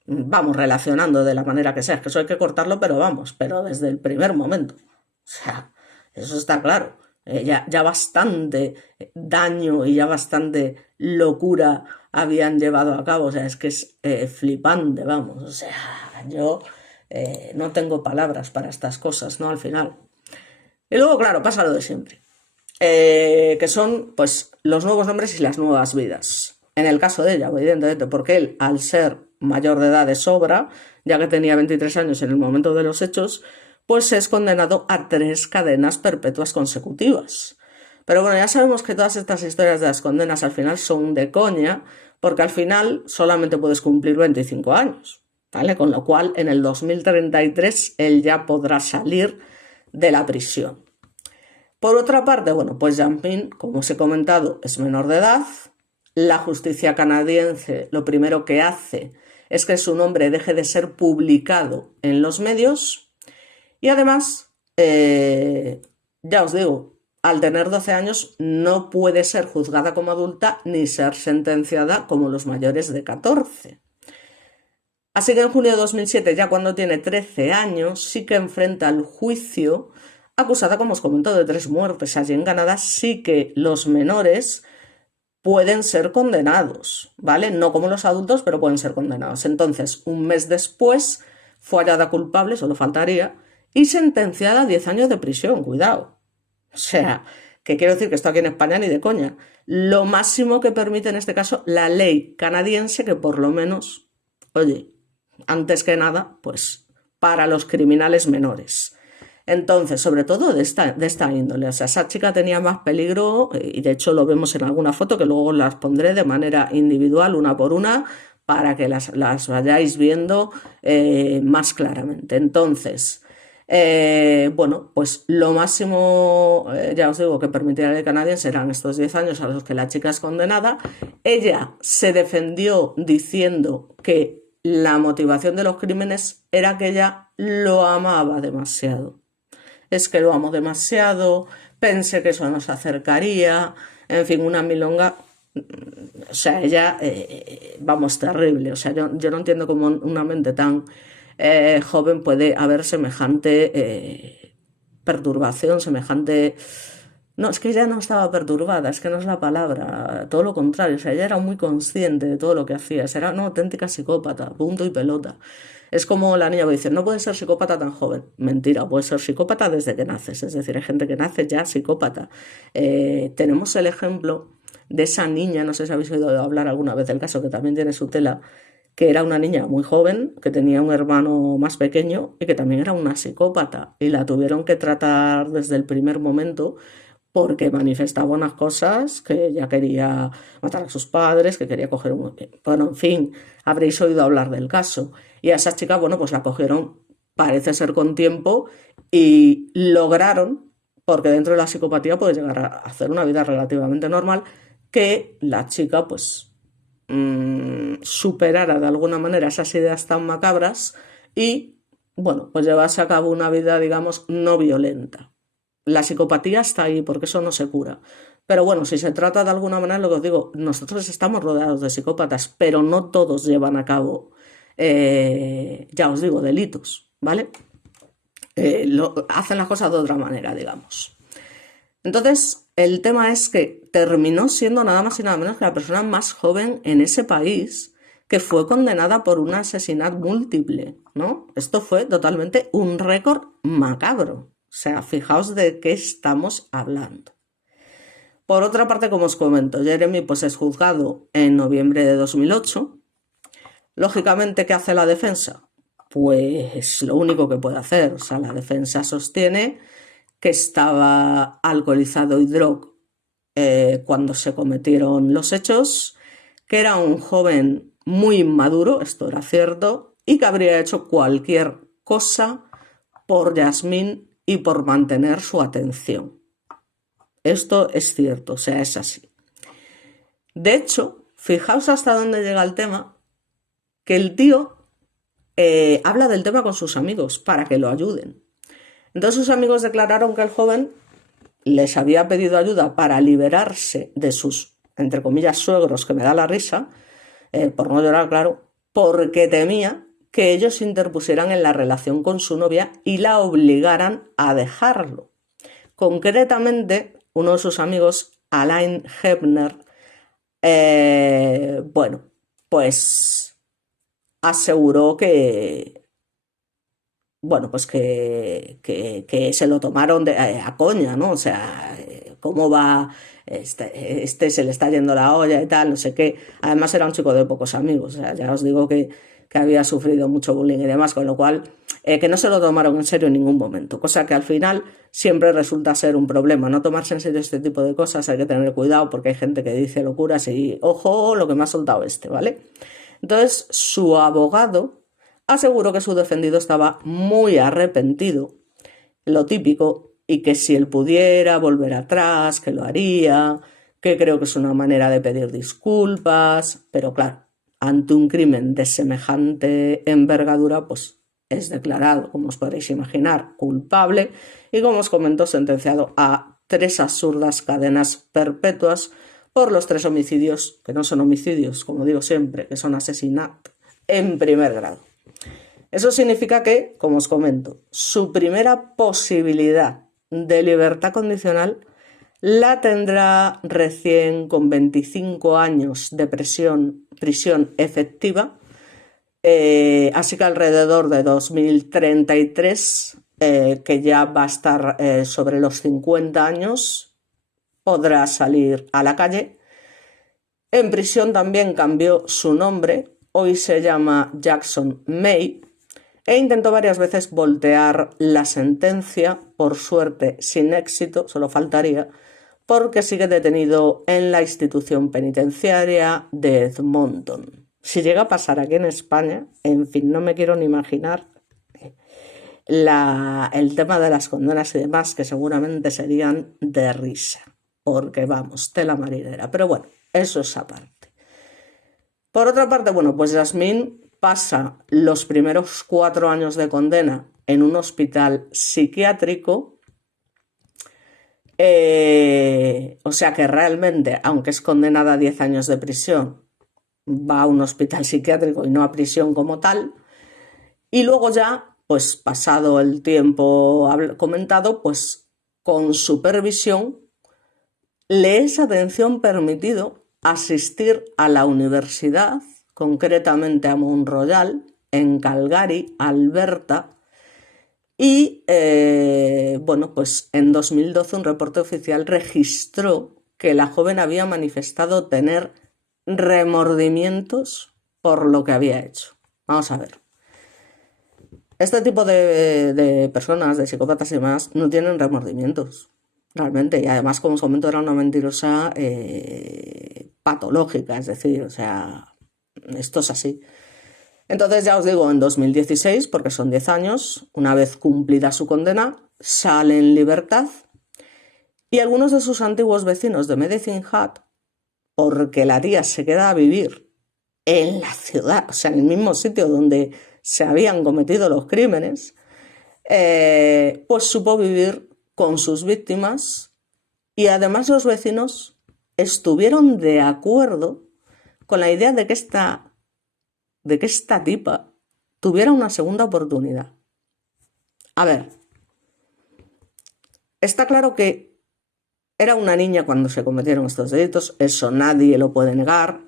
vamos, relacionando de la manera que sea? Es que eso hay que cortarlo, pero desde el primer momento. O sea, eso está claro. Ya bastante daño y ya bastante locura habían llevado a cabo. O sea, es que es flipante, vamos. O sea, yo no tengo palabras para estas cosas, ¿no? Al final. Y luego, claro, pasa lo de siempre. Que son, pues, los nuevos nombres y las nuevas vidas. En el caso de ella, evidentemente, porque él, al ser mayor de edad de sobra, ya que tenía 23 años en el momento de los hechos, pues es condenado a 3 cadenas perpetuas consecutivas. Pero bueno, ya sabemos que todas estas historias de las condenas al final son de coña, porque al final solamente puedes cumplir 25 años, ¿vale? Con lo cual, en el 2033 él ya podrá salir de la prisión. Por otra parte, bueno, pues Yasmine, como os he comentado, es menor de edad. La justicia canadiense lo primero que hace es que su nombre deje de ser publicado en los medios. Y además, ya os digo, al tener 12 años no puede ser juzgada como adulta ni ser sentenciada como los mayores de 14. Así que en junio de 2007, ya cuando tiene 13 años, sí que enfrenta el juicio, acusada, como os comento, de 3 muertes. Allí en Canadá sí que los menores pueden ser condenados, ¿vale? No como los adultos, pero pueden ser condenados. Entonces, un mes después, fue hallada culpable, solo faltaría, y sentenciada a 10 años de prisión, cuidado. O sea, que quiero decir que esto aquí en España ni de coña. Lo máximo que permite en este caso la ley canadiense, que por lo menos, oye, antes que nada, pues para los criminales menores. Entonces, sobre todo de esta índole, o sea, esa chica tenía más peligro, y de hecho lo vemos en alguna foto que luego las pondré de manera individual, una por una, para que las vayáis viendo más claramente. Entonces, Bueno, pues lo máximo, ya os digo, que permitirá el canadiense serán estos 10 años a los que la chica es condenada. Ella se defendió diciendo que la motivación de los crímenes era que ella lo amaba demasiado. Es que lo amo demasiado, pensé que eso nos acercaría, en fin, una milonga. O sea, ella, vamos, terrible. O sea, yo no entiendo cómo una mente tan joven puede haber semejante perturbación, semejante... No, es que ella no estaba perturbada, es que no es la palabra, todo lo contrario, o sea, ella era muy consciente de todo lo que hacía, era una auténtica psicópata, punto y pelota. Es como la niña que dice, no puedes ser psicópata tan joven. Mentira, puedes ser psicópata desde que naces, es decir, hay gente que nace ya psicópata. Tenemos el ejemplo de esa niña, no sé si habéis oído hablar alguna vez del caso, que también tiene su tela, que era una niña muy joven, que tenía un hermano más pequeño y que también era una psicópata. Y la tuvieron que tratar desde el primer momento porque manifestaba unas cosas, que ella quería matar a sus padres, que quería coger un... Bueno, en fin, habréis oído hablar del caso. Y a esa chica, bueno, pues la cogieron, parece ser con tiempo, y lograron, porque dentro de la psicopatía puede llegar a hacer una vida relativamente normal, que la chica, pues, superara de alguna manera esas ideas tan macabras y, bueno, pues llevase a cabo una vida, digamos, no violenta. La psicopatía está ahí porque eso no se cura. Pero bueno, si se trata de alguna manera, lo que os digo, nosotros estamos rodeados de psicópatas, pero no todos llevan a cabo, ya os digo, delitos, ¿vale? Hacen las cosas de otra manera, digamos. Entonces, el tema es que terminó siendo nada más y nada menos que la persona más joven en ese país que fue condenada por un asesinato múltiple, ¿no? Esto fue totalmente un récord macabro. O sea, fijaos de qué estamos hablando. Por otra parte, como os comento, Jeremy pues es juzgado en noviembre de 2008. Lógicamente, ¿qué hace la defensa? Pues lo único que puede hacer. O sea, la defensa sostiene que estaba alcoholizado y drogado cuando se cometieron los hechos, que era un joven muy inmaduro, esto era cierto, y que habría hecho cualquier cosa por Yasmín y por mantener su atención. Esto es cierto, o sea, es así. De hecho, fijaos hasta dónde llega el tema, que el tío habla del tema con sus amigos para que lo ayuden. Entonces sus amigos declararon que el joven les había pedido ayuda para liberarse de sus, entre comillas, suegros, que me da la risa, por no llorar, claro, porque temía que ellos interpusieran en la relación con su novia y la obligaran a dejarlo. Concretamente, uno de sus amigos, Alain Hebner, bueno, pues aseguró que, bueno, pues que se lo tomaron a coña, ¿no? O sea, cómo va, este se le está yendo la olla y tal, no sé qué. Además era un chico de pocos amigos, o sea, ya os digo que había sufrido mucho bullying y demás, con lo cual que no se lo tomaron en serio en ningún momento, cosa que al final siempre resulta ser un problema. No tomarse en serio este tipo de cosas, hay que tener cuidado porque hay gente que dice locuras y ojo lo que me ha soltado este, ¿vale? Entonces su abogado aseguró que su defendido estaba muy arrepentido, lo típico, y que si él pudiera volver atrás, que lo haría, que creo que es una manera de pedir disculpas, pero claro, ante un crimen de semejante envergadura, pues es declarado, como os podréis imaginar, culpable y, como os comento, sentenciado a 3 absurdas cadenas perpetuas por los 3 homicidios, que no son homicidios, como digo siempre, que son asesinatos en primer grado. Eso significa que, como os comento, su primera posibilidad de libertad condicional la tendrá recién con 25 años de prisión efectiva, así que alrededor de 2033, que ya va a estar sobre los 50 años, podrá salir a la calle. En prisión también cambió su nombre, hoy se llama Jackson May, e intentó varias veces voltear la sentencia, por suerte sin éxito, solo faltaría, porque sigue detenido en la institución penitenciaria de Edmonton. Si llega a pasar aquí en España, en fin, no me quiero ni imaginar el tema de las condenas y demás, que seguramente serían de risa, porque vamos, tela marinera. Pero bueno, eso es aparte. Por otra parte, bueno, pues Yasmín pasa los primeros 4 años de condena en un hospital psiquiátrico. O sea que realmente, aunque es condenada a 10 años de prisión, va a un hospital psiquiátrico y no a prisión como tal. Y luego ya, pues pasado el tiempo comentado, pues con supervisión, le es atención permitido asistir a la universidad, concretamente a Mount Royal, en Calgary, Alberta. Y bueno, pues en 2012 un reporte oficial registró que la joven había manifestado tener remordimientos por lo que había hecho. Vamos a ver. Este tipo de personas, de psicópatas y demás, no tienen remordimientos, realmente. Y además, como os comento, era una mentirosa patológica, es decir, o sea, esto es así. Entonces, ya os digo, en 2016, porque son 10 años, una vez cumplida su condena, sale en libertad y algunos de sus antiguos vecinos de Medicine Hat, porque la tía se queda a vivir en la ciudad, o sea, en el mismo sitio donde se habían cometido los crímenes, pues supo vivir con sus víctimas y además los vecinos estuvieron de acuerdo con la idea de que esta tipa tuviera una segunda oportunidad. A ver, está claro que era una niña cuando se cometieron estos delitos, eso nadie lo puede negar,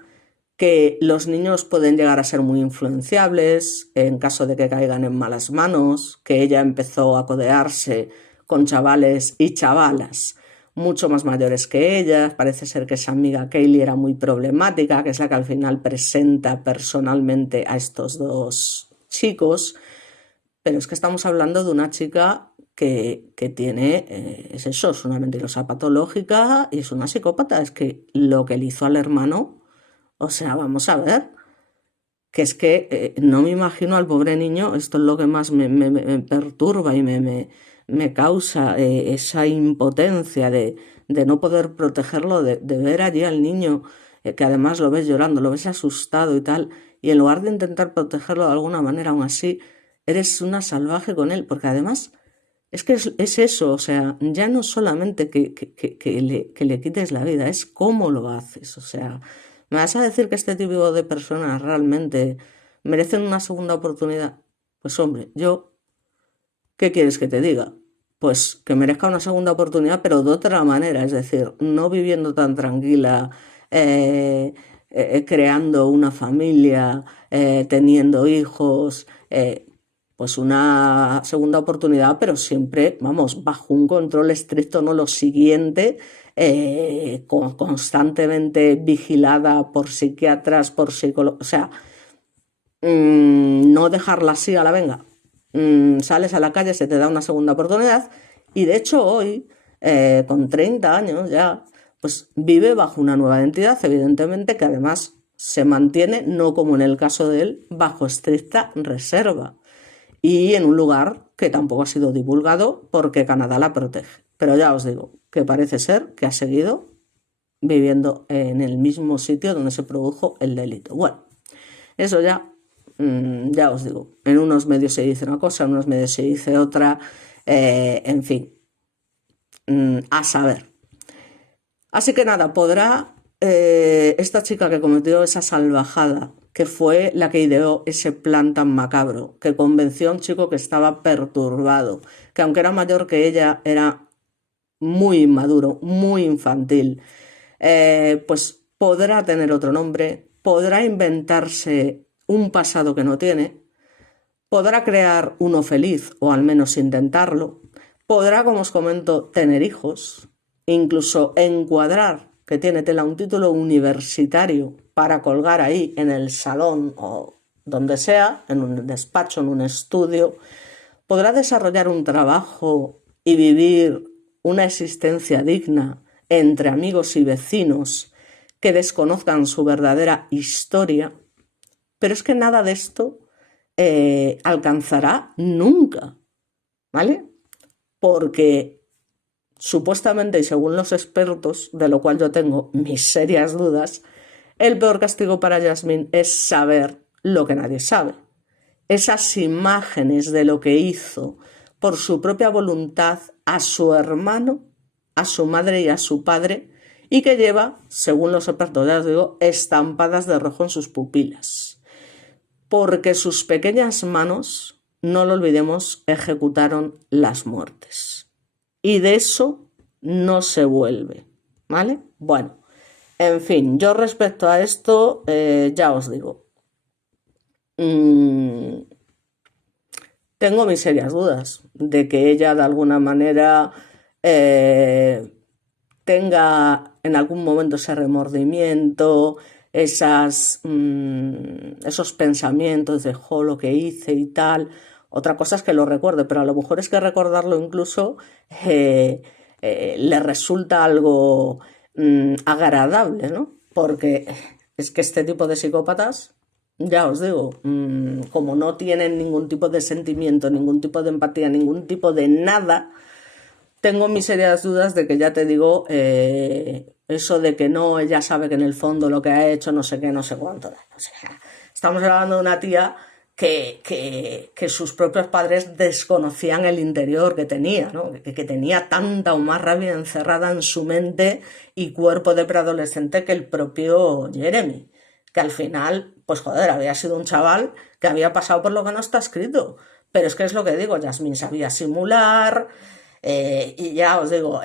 que los niños pueden llegar a ser muy influenciables en caso de que caigan en malas manos, que ella empezó a codearse con chavales y chavalas mucho más mayores que ella. Parece ser que esa amiga Kaylee era muy problemática, que es la que al final presenta personalmente a estos dos chicos. Pero es que estamos hablando de una chica que tiene, es eso, es una mentirosa patológica y es una psicópata. Es que lo que le hizo al hermano, o sea, vamos a ver, que es que no me imagino al pobre niño, esto es lo que más me perturba y me causa esa impotencia de no poder protegerlo, de ver allí al niño, que además lo ves llorando, lo ves asustado y tal, y en lugar de intentar protegerlo de alguna manera, aún así, eres una salvaje con él, porque además es que es eso, o sea, ya no solamente que le quites la vida, es cómo lo haces, o sea, ¿me vas a decir que este tipo de personas realmente merecen una segunda oportunidad? Pues hombre, yo, ¿qué quieres que te diga? Pues que merezca una segunda oportunidad, pero de otra manera, es decir, no viviendo tan tranquila, creando una familia, teniendo hijos, pues una segunda oportunidad, pero siempre, vamos, bajo un control estricto, no lo siguiente, constantemente vigilada por psiquiatras, por psicólogos, o sea, no dejarla así a la venga. Sales a la calle, se te da una segunda oportunidad y de hecho hoy, con 30 años ya, pues vive bajo una nueva identidad, evidentemente, que además se mantiene, no como en el caso de él, bajo estricta reserva y en un lugar que tampoco ha sido divulgado porque Canadá la protege. Pero ya os digo que parece ser que ha seguido viviendo en el mismo sitio donde se produjo el delito. Bueno, eso ya os digo, en unos medios se dice una cosa, en unos medios se dice otra, en fin, a saber. Así que nada, podrá esta chica que cometió esa salvajada, que fue la que ideó ese plan tan macabro, que convenció a un chico que estaba perturbado, que aunque era mayor que ella, era muy inmaduro, muy infantil, pues podrá tener otro nombre, podrá inventarse un pasado que no tiene, podrá crear uno feliz, o al menos intentarlo, podrá, como os comento, tener hijos, incluso encuadrar que tiene tela un título universitario para colgar ahí en el salón o donde sea, en un despacho, en un estudio, podrá desarrollar un trabajo y vivir una existencia digna entre amigos y vecinos que desconozcan su verdadera historia, pero es que nada de esto alcanzará nunca ¿vale? Porque supuestamente, y según los expertos, de lo cual yo tengo mis serias dudas, el peor castigo para Jasmine es saber lo que nadie sabe. Esas imágenes de lo que hizo por su propia voluntad a su hermano, a su madre y a su padre, y que lleva, según los expertos, ya os digo, estampadas de rojo en sus pupilas. Porque sus pequeñas manos, no lo olvidemos, ejecutaron las muertes. Y de eso no se vuelve, ¿vale? Bueno, en fin, yo respecto a esto, ya os digo, tengo mis serias dudas de que ella de alguna manera eh, tenga en algún momento ese remordimiento, esos pensamientos de jo, lo que hice y tal. Otra cosa es que lo recuerde, pero a lo mejor es que recordarlo incluso le resulta algo agradable, ¿no? Porque es que este tipo de psicópatas, ya os digo, como no tienen ningún tipo de sentimiento, ningún tipo de empatía, ningún tipo de nada, tengo mis serias dudas de que, ya te digo, eso de que no, ella sabe que en el fondo lo que ha hecho, no sé qué, no sé cuánto. O sea, estamos hablando de una tía que sus propios padres desconocían el interior que tenía, ¿no? Que tenía tanta o más rabia encerrada en su mente y cuerpo de preadolescente que el propio Jeremy. Que al final, pues joder, había sido un chaval que había pasado por lo que no está escrito. Pero es que es lo que digo, Jasmine sabía simular. Y ya os digo,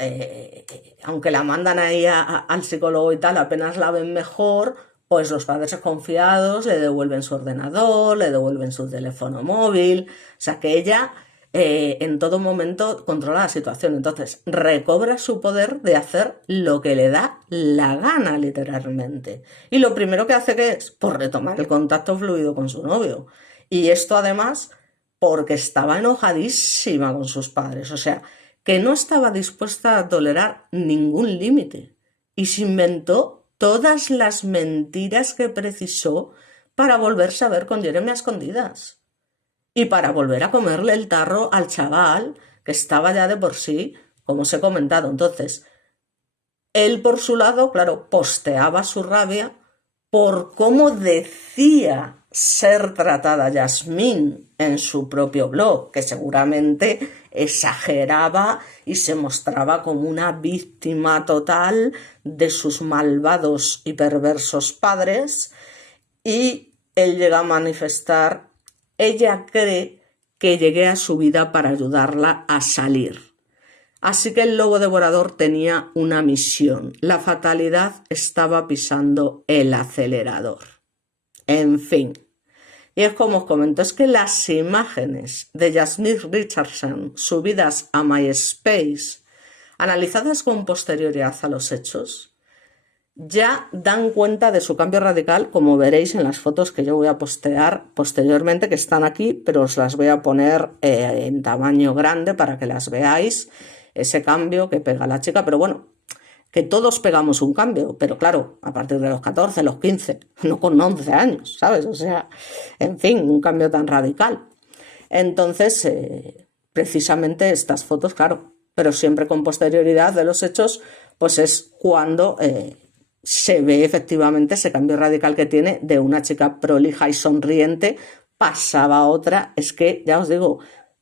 aunque la mandan ahí al psicólogo y tal, apenas la ven mejor, pues los padres confiados le devuelven su ordenador, le devuelven su teléfono móvil, o sea que ella en todo momento controla la situación, entonces recobra su poder de hacer lo que le da la gana, literalmente. Y lo primero que hace que es, pues retomar el contacto fluido con su novio. Y esto además porque estaba enojadísima con sus padres, o sea, que no estaba dispuesta a tolerar ningún límite y se inventó todas las mentiras que precisó para volverse a ver con Jeremy a escondidas y para volver a comerle el tarro al chaval que estaba ya de por sí, como os he comentado. Entonces, él por su lado, claro, posteaba su rabia por cómo decía ser tratada Yasmín en su propio blog, que seguramente exageraba y se mostraba como una víctima total de sus malvados y perversos padres, y él llega a manifestar, ella cree que llegué a su vida para ayudarla a salir. Así que el lobo devorador tenía una misión. La fatalidad estaba pisando el acelerador. En fin. Y es como os comento, es que las imágenes de Jasmine Richardson subidas a MySpace, analizadas con posterioridad a los hechos, ya dan cuenta de su cambio radical, como veréis en las fotos que yo voy a postear posteriormente, que están aquí, pero os las voy a poner en tamaño grande para que las veáis, ese cambio que pega la chica. Pero bueno, que todos pegamos un cambio, pero claro, a partir de los 14, los 15, no con 11 años, ¿sabes? O sea, en fin, un cambio tan radical. Entonces, precisamente estas fotos, claro, pero siempre con posterioridad de los hechos, pues es cuando se ve efectivamente ese cambio radical que tiene de una chica prolija y sonriente, pasaba a otra, es que, ya os digo,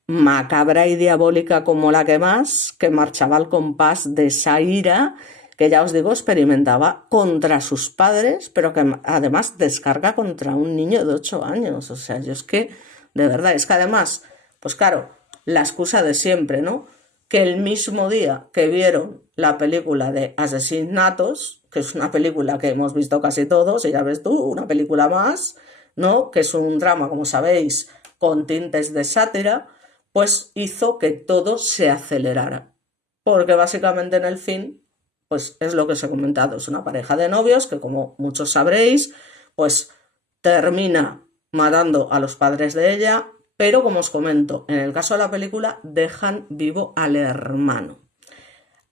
macabra y diabólica como la que más, que marchaba al compás de esa ira que, ya os digo, experimentaba contra sus padres, pero que además descarga contra un niño de 8 años. O sea, yo es que, de verdad, es que además, pues claro, la excusa de siempre, ¿no? Que el mismo día que vieron la película de Asesinatos, que es una película que hemos visto casi todos, y ya ves tú, una película más, ¿no? Que es un drama, como sabéis, con tintes de sátira, pues hizo que todo se acelerara. Porque básicamente en el fin, pues es lo que os he comentado, es una pareja de novios que, como muchos sabréis, pues termina matando a los padres de ella, pero como os comento, en el caso de la película dejan vivo al hermano,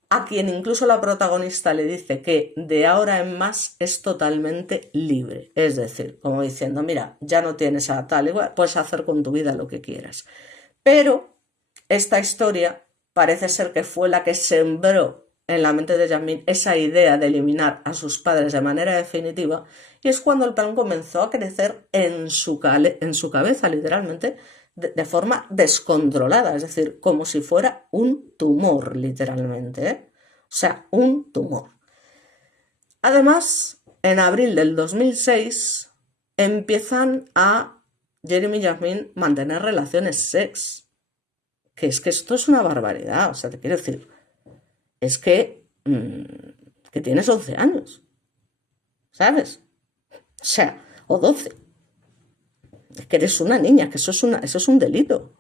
a quien incluso la protagonista le dice que de ahora en más es totalmente libre. Es decir, como diciendo, mira, ya no tienes a tal igual, puedes hacer con tu vida lo que quieras. Pero esta historia parece ser que fue la que sembró en la mente de Jasmine esa idea de eliminar a sus padres de manera definitiva, y es cuando el plan comenzó a crecer en su cabeza, literalmente, de forma descontrolada, es decir, como si fuera un tumor, literalmente, ¿eh? O sea, un tumor. Además, en abril del 2006 empiezan a Jeremy y Jasmine mantener relaciones que es que esto es una barbaridad, o sea, te quiero decir, es que tienes 11 años, ¿sabes? O sea, o 12. Es que eres una niña, que eso es un delito,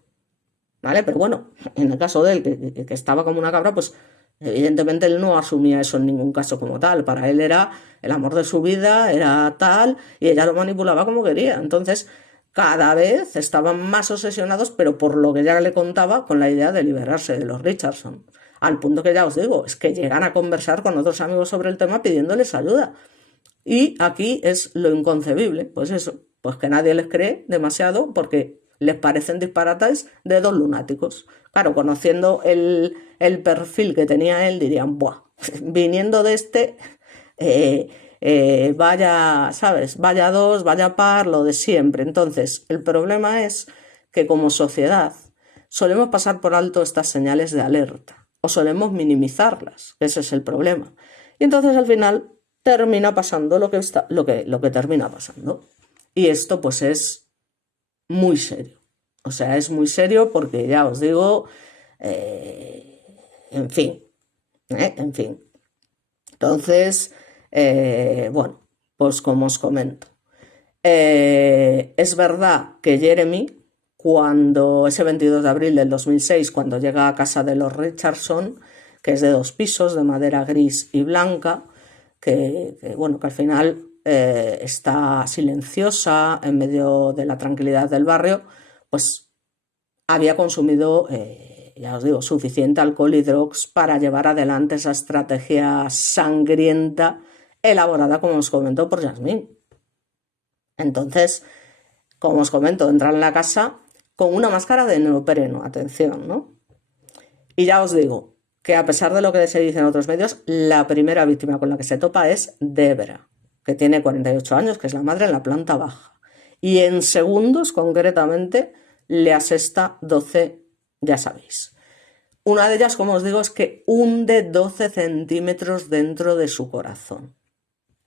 ¿vale? Pero bueno, en el caso de él, que estaba como una cabra, pues evidentemente él no asumía eso en ningún caso como tal. Para él era el amor de su vida, era tal, y ella lo manipulaba como quería. Entonces, cada vez estaban más obsesionados, pero por lo que ya le contaba, con la idea de liberarse de los Richardson. Al punto que ya os digo, es que llegan a conversar con otros amigos sobre el tema pidiéndoles ayuda. Y aquí es lo inconcebible, pues eso, pues que nadie les cree demasiado porque les parecen disparates de dos lunáticos. Claro, conociendo el perfil que tenía él, dirían, buah, viniendo de este, eh, vaya, ¿sabes? Vaya dos, vaya par, lo de siempre. Entonces, el problema es que como sociedad solemos pasar por alto estas señales de alerta o solemos minimizarlas, que ese es el problema. Y entonces al final termina pasando lo que termina pasando. Y esto pues es muy serio. O sea, es muy serio porque ya os digo, eh, en fin, en fin. Entonces, bueno, pues como os comento, es verdad que Jeremy, cuando ese 22 de abril del 2006, cuando llega a casa de los Richardson, que es de 2 pisos, de madera gris y blanca, bueno, que al final está silenciosa en medio de la tranquilidad del barrio, pues había consumido, ya os digo, suficiente alcohol y drogas para llevar adelante esa estrategia sangrienta elaborada, como os comentó, por Jasmine. Entonces, como os comento, entra en la casa con una máscara de neopreno, atención, ¿no? Y ya os digo que a pesar de lo que se dice en otros medios, la primera víctima con la que se topa es Debra, que tiene 48 años, que es la madre en la planta baja. Y en segundos, concretamente, le asesta 12, ya sabéis. Una de ellas, como os digo, es que hunde 12 centímetros dentro de su corazón.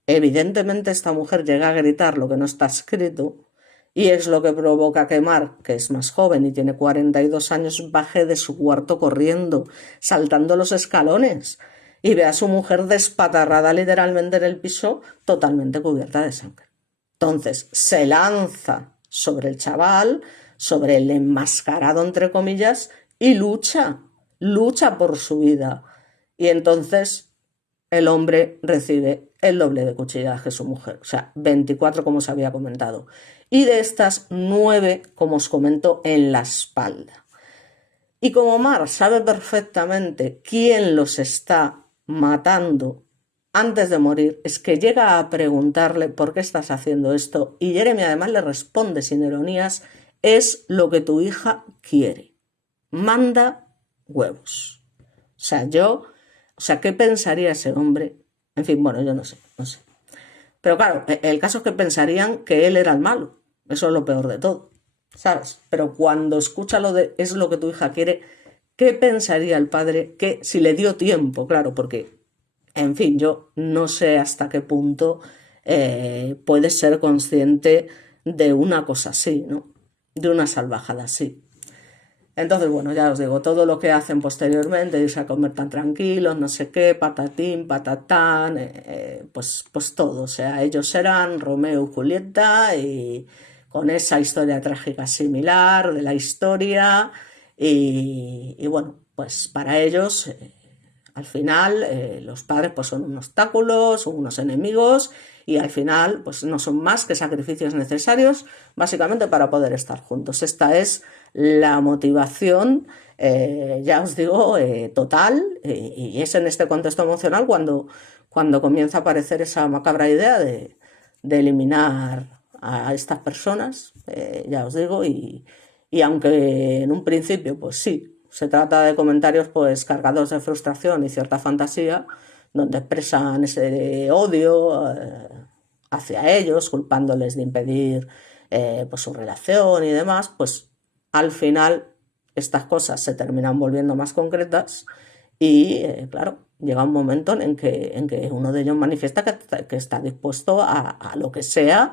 Evidentemente esta mujer llega a gritar lo que no está escrito y es lo que provoca que Mark, que es más joven y tiene 42 años, baje de su cuarto corriendo, saltando los escalones y ve a su mujer despatarrada literalmente en el piso, totalmente cubierta de sangre. Entonces se lanza sobre el chaval, sobre el enmascarado entre comillas, y lucha por su vida. Y entonces el hombre recibe el doble de cuchilladas que su mujer, o sea, 24 como os había comentado. Y de estas, 9, como os comento, en la espalda. Y como Mar sabe perfectamente quién los está matando antes de morir, es que llega a preguntarle por qué estás haciendo esto. Y Jeremy además le responde sin ironías, es lo que tu hija quiere. Manda huevos. O sea, ¿qué pensaría ese hombre? En fin, bueno, yo no sé. Pero claro, el caso es que pensarían que él era el malo. Eso es lo peor de todo, ¿sabes? Pero cuando escucha lo de es lo que tu hija quiere, ¿qué pensaría el padre? Que si le dio tiempo, claro, porque, en fin, yo no sé hasta qué punto puedes ser consciente de una cosa así, ¿no? De una salvajada así. Entonces, bueno, ya os digo, todo lo que hacen posteriormente, irse a comer tan tranquilos, no sé qué, patatín, patatán, pues todo. O sea, ellos eran Romeo y Julieta y con esa historia trágica similar de la historia. Y bueno, pues para ellos, al final, los padres pues son un obstáculo, son unos enemigos y al final pues no son más que sacrificios necesarios básicamente para poder estar juntos. Esta es la motivación, ya os digo, total, y es en este contexto emocional cuando comienza a aparecer esa macabra idea de eliminar a estas personas, ya os digo, y aunque en un principio, pues sí, se trata de comentarios pues cargados de frustración y cierta fantasía, donde expresan ese odio hacia ellos, culpándoles de impedir pues su relación y demás, pues al final estas cosas se terminan volviendo más concretas y claro, llega un momento en que uno de ellos manifiesta que está dispuesto a lo que sea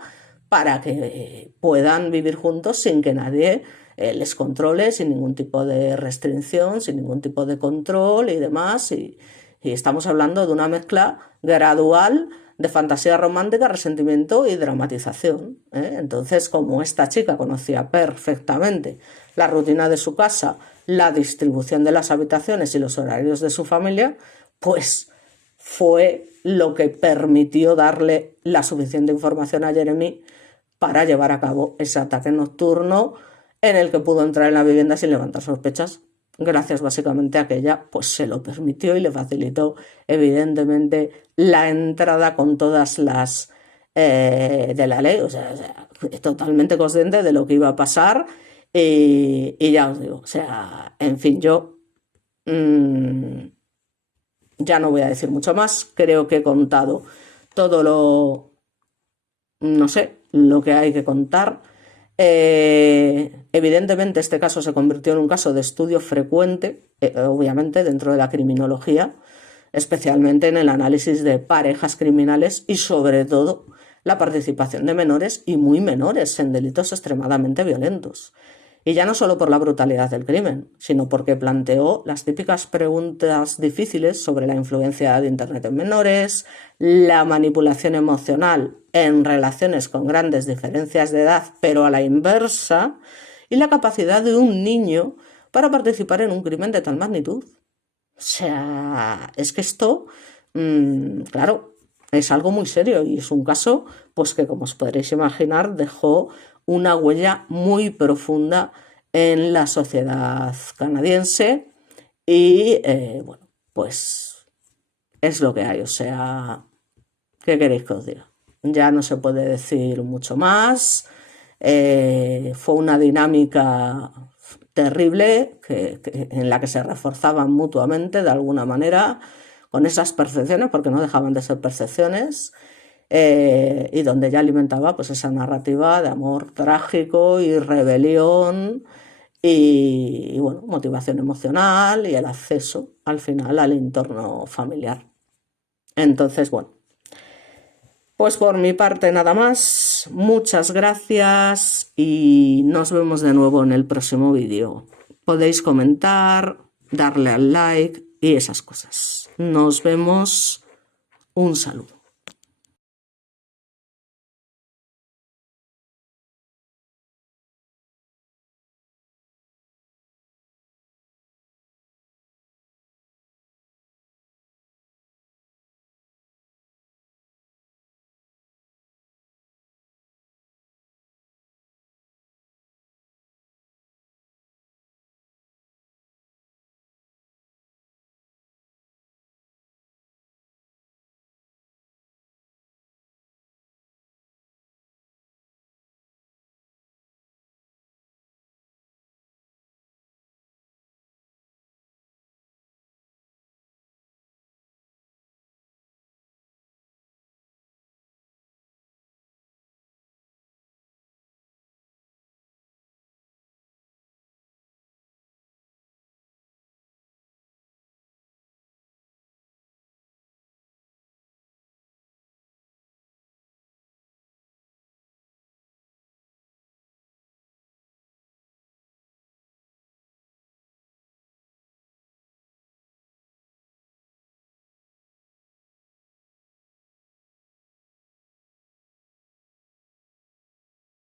para que puedan vivir juntos sin que nadie les controle, sin ningún tipo de restricción, sin ningún tipo de control y demás. Y estamos hablando de una mezcla gradual de fantasía romántica, resentimiento y dramatización, ¿eh? Entonces, como esta chica conocía perfectamente la rutina de su casa, la distribución de las habitaciones y los horarios de su familia, pues fue lo que permitió darle la suficiente información a Jeremy para llevar a cabo ese ataque nocturno en el que pudo entrar en la vivienda sin levantar sospechas, gracias básicamente a que ella pues se lo permitió y le facilitó evidentemente la entrada con todas las de la ley, o sea, totalmente consciente de lo que iba a pasar y ya os digo, o sea, en fin, yo ya no voy a decir mucho más, creo que he contado todo no sé, lo que hay que contar. Evidentemente este caso se convirtió en un caso de estudio frecuente, obviamente dentro de la criminología, especialmente en el análisis de parejas criminales y sobre todo la participación de menores y muy menores en delitos extremadamente violentos. Y ya no solo por la brutalidad del crimen, sino porque planteó las típicas preguntas difíciles sobre la influencia de Internet en menores, la manipulación emocional en relaciones con grandes diferencias de edad, pero a la inversa, y la capacidad de un niño para participar en un crimen de tal magnitud. O sea, es que esto, claro, es algo muy serio y es un caso, pues que como os podréis imaginar, dejó una huella muy profunda en la sociedad canadiense y bueno, pues es lo que hay, o sea, ¿qué queréis que os diga? Ya no se puede decir mucho más, fue una dinámica terrible en la que se reforzaban mutuamente de alguna manera con esas percepciones, porque no dejaban de ser percepciones, y donde ella alimentaba pues esa narrativa de amor trágico y rebelión y bueno, motivación emocional y el acceso al final al entorno familiar. Entonces, bueno, pues por mi parte nada más, muchas gracias y nos vemos de nuevo en el próximo vídeo. Podéis comentar, darle al like y esas cosas. Nos vemos, un saludo.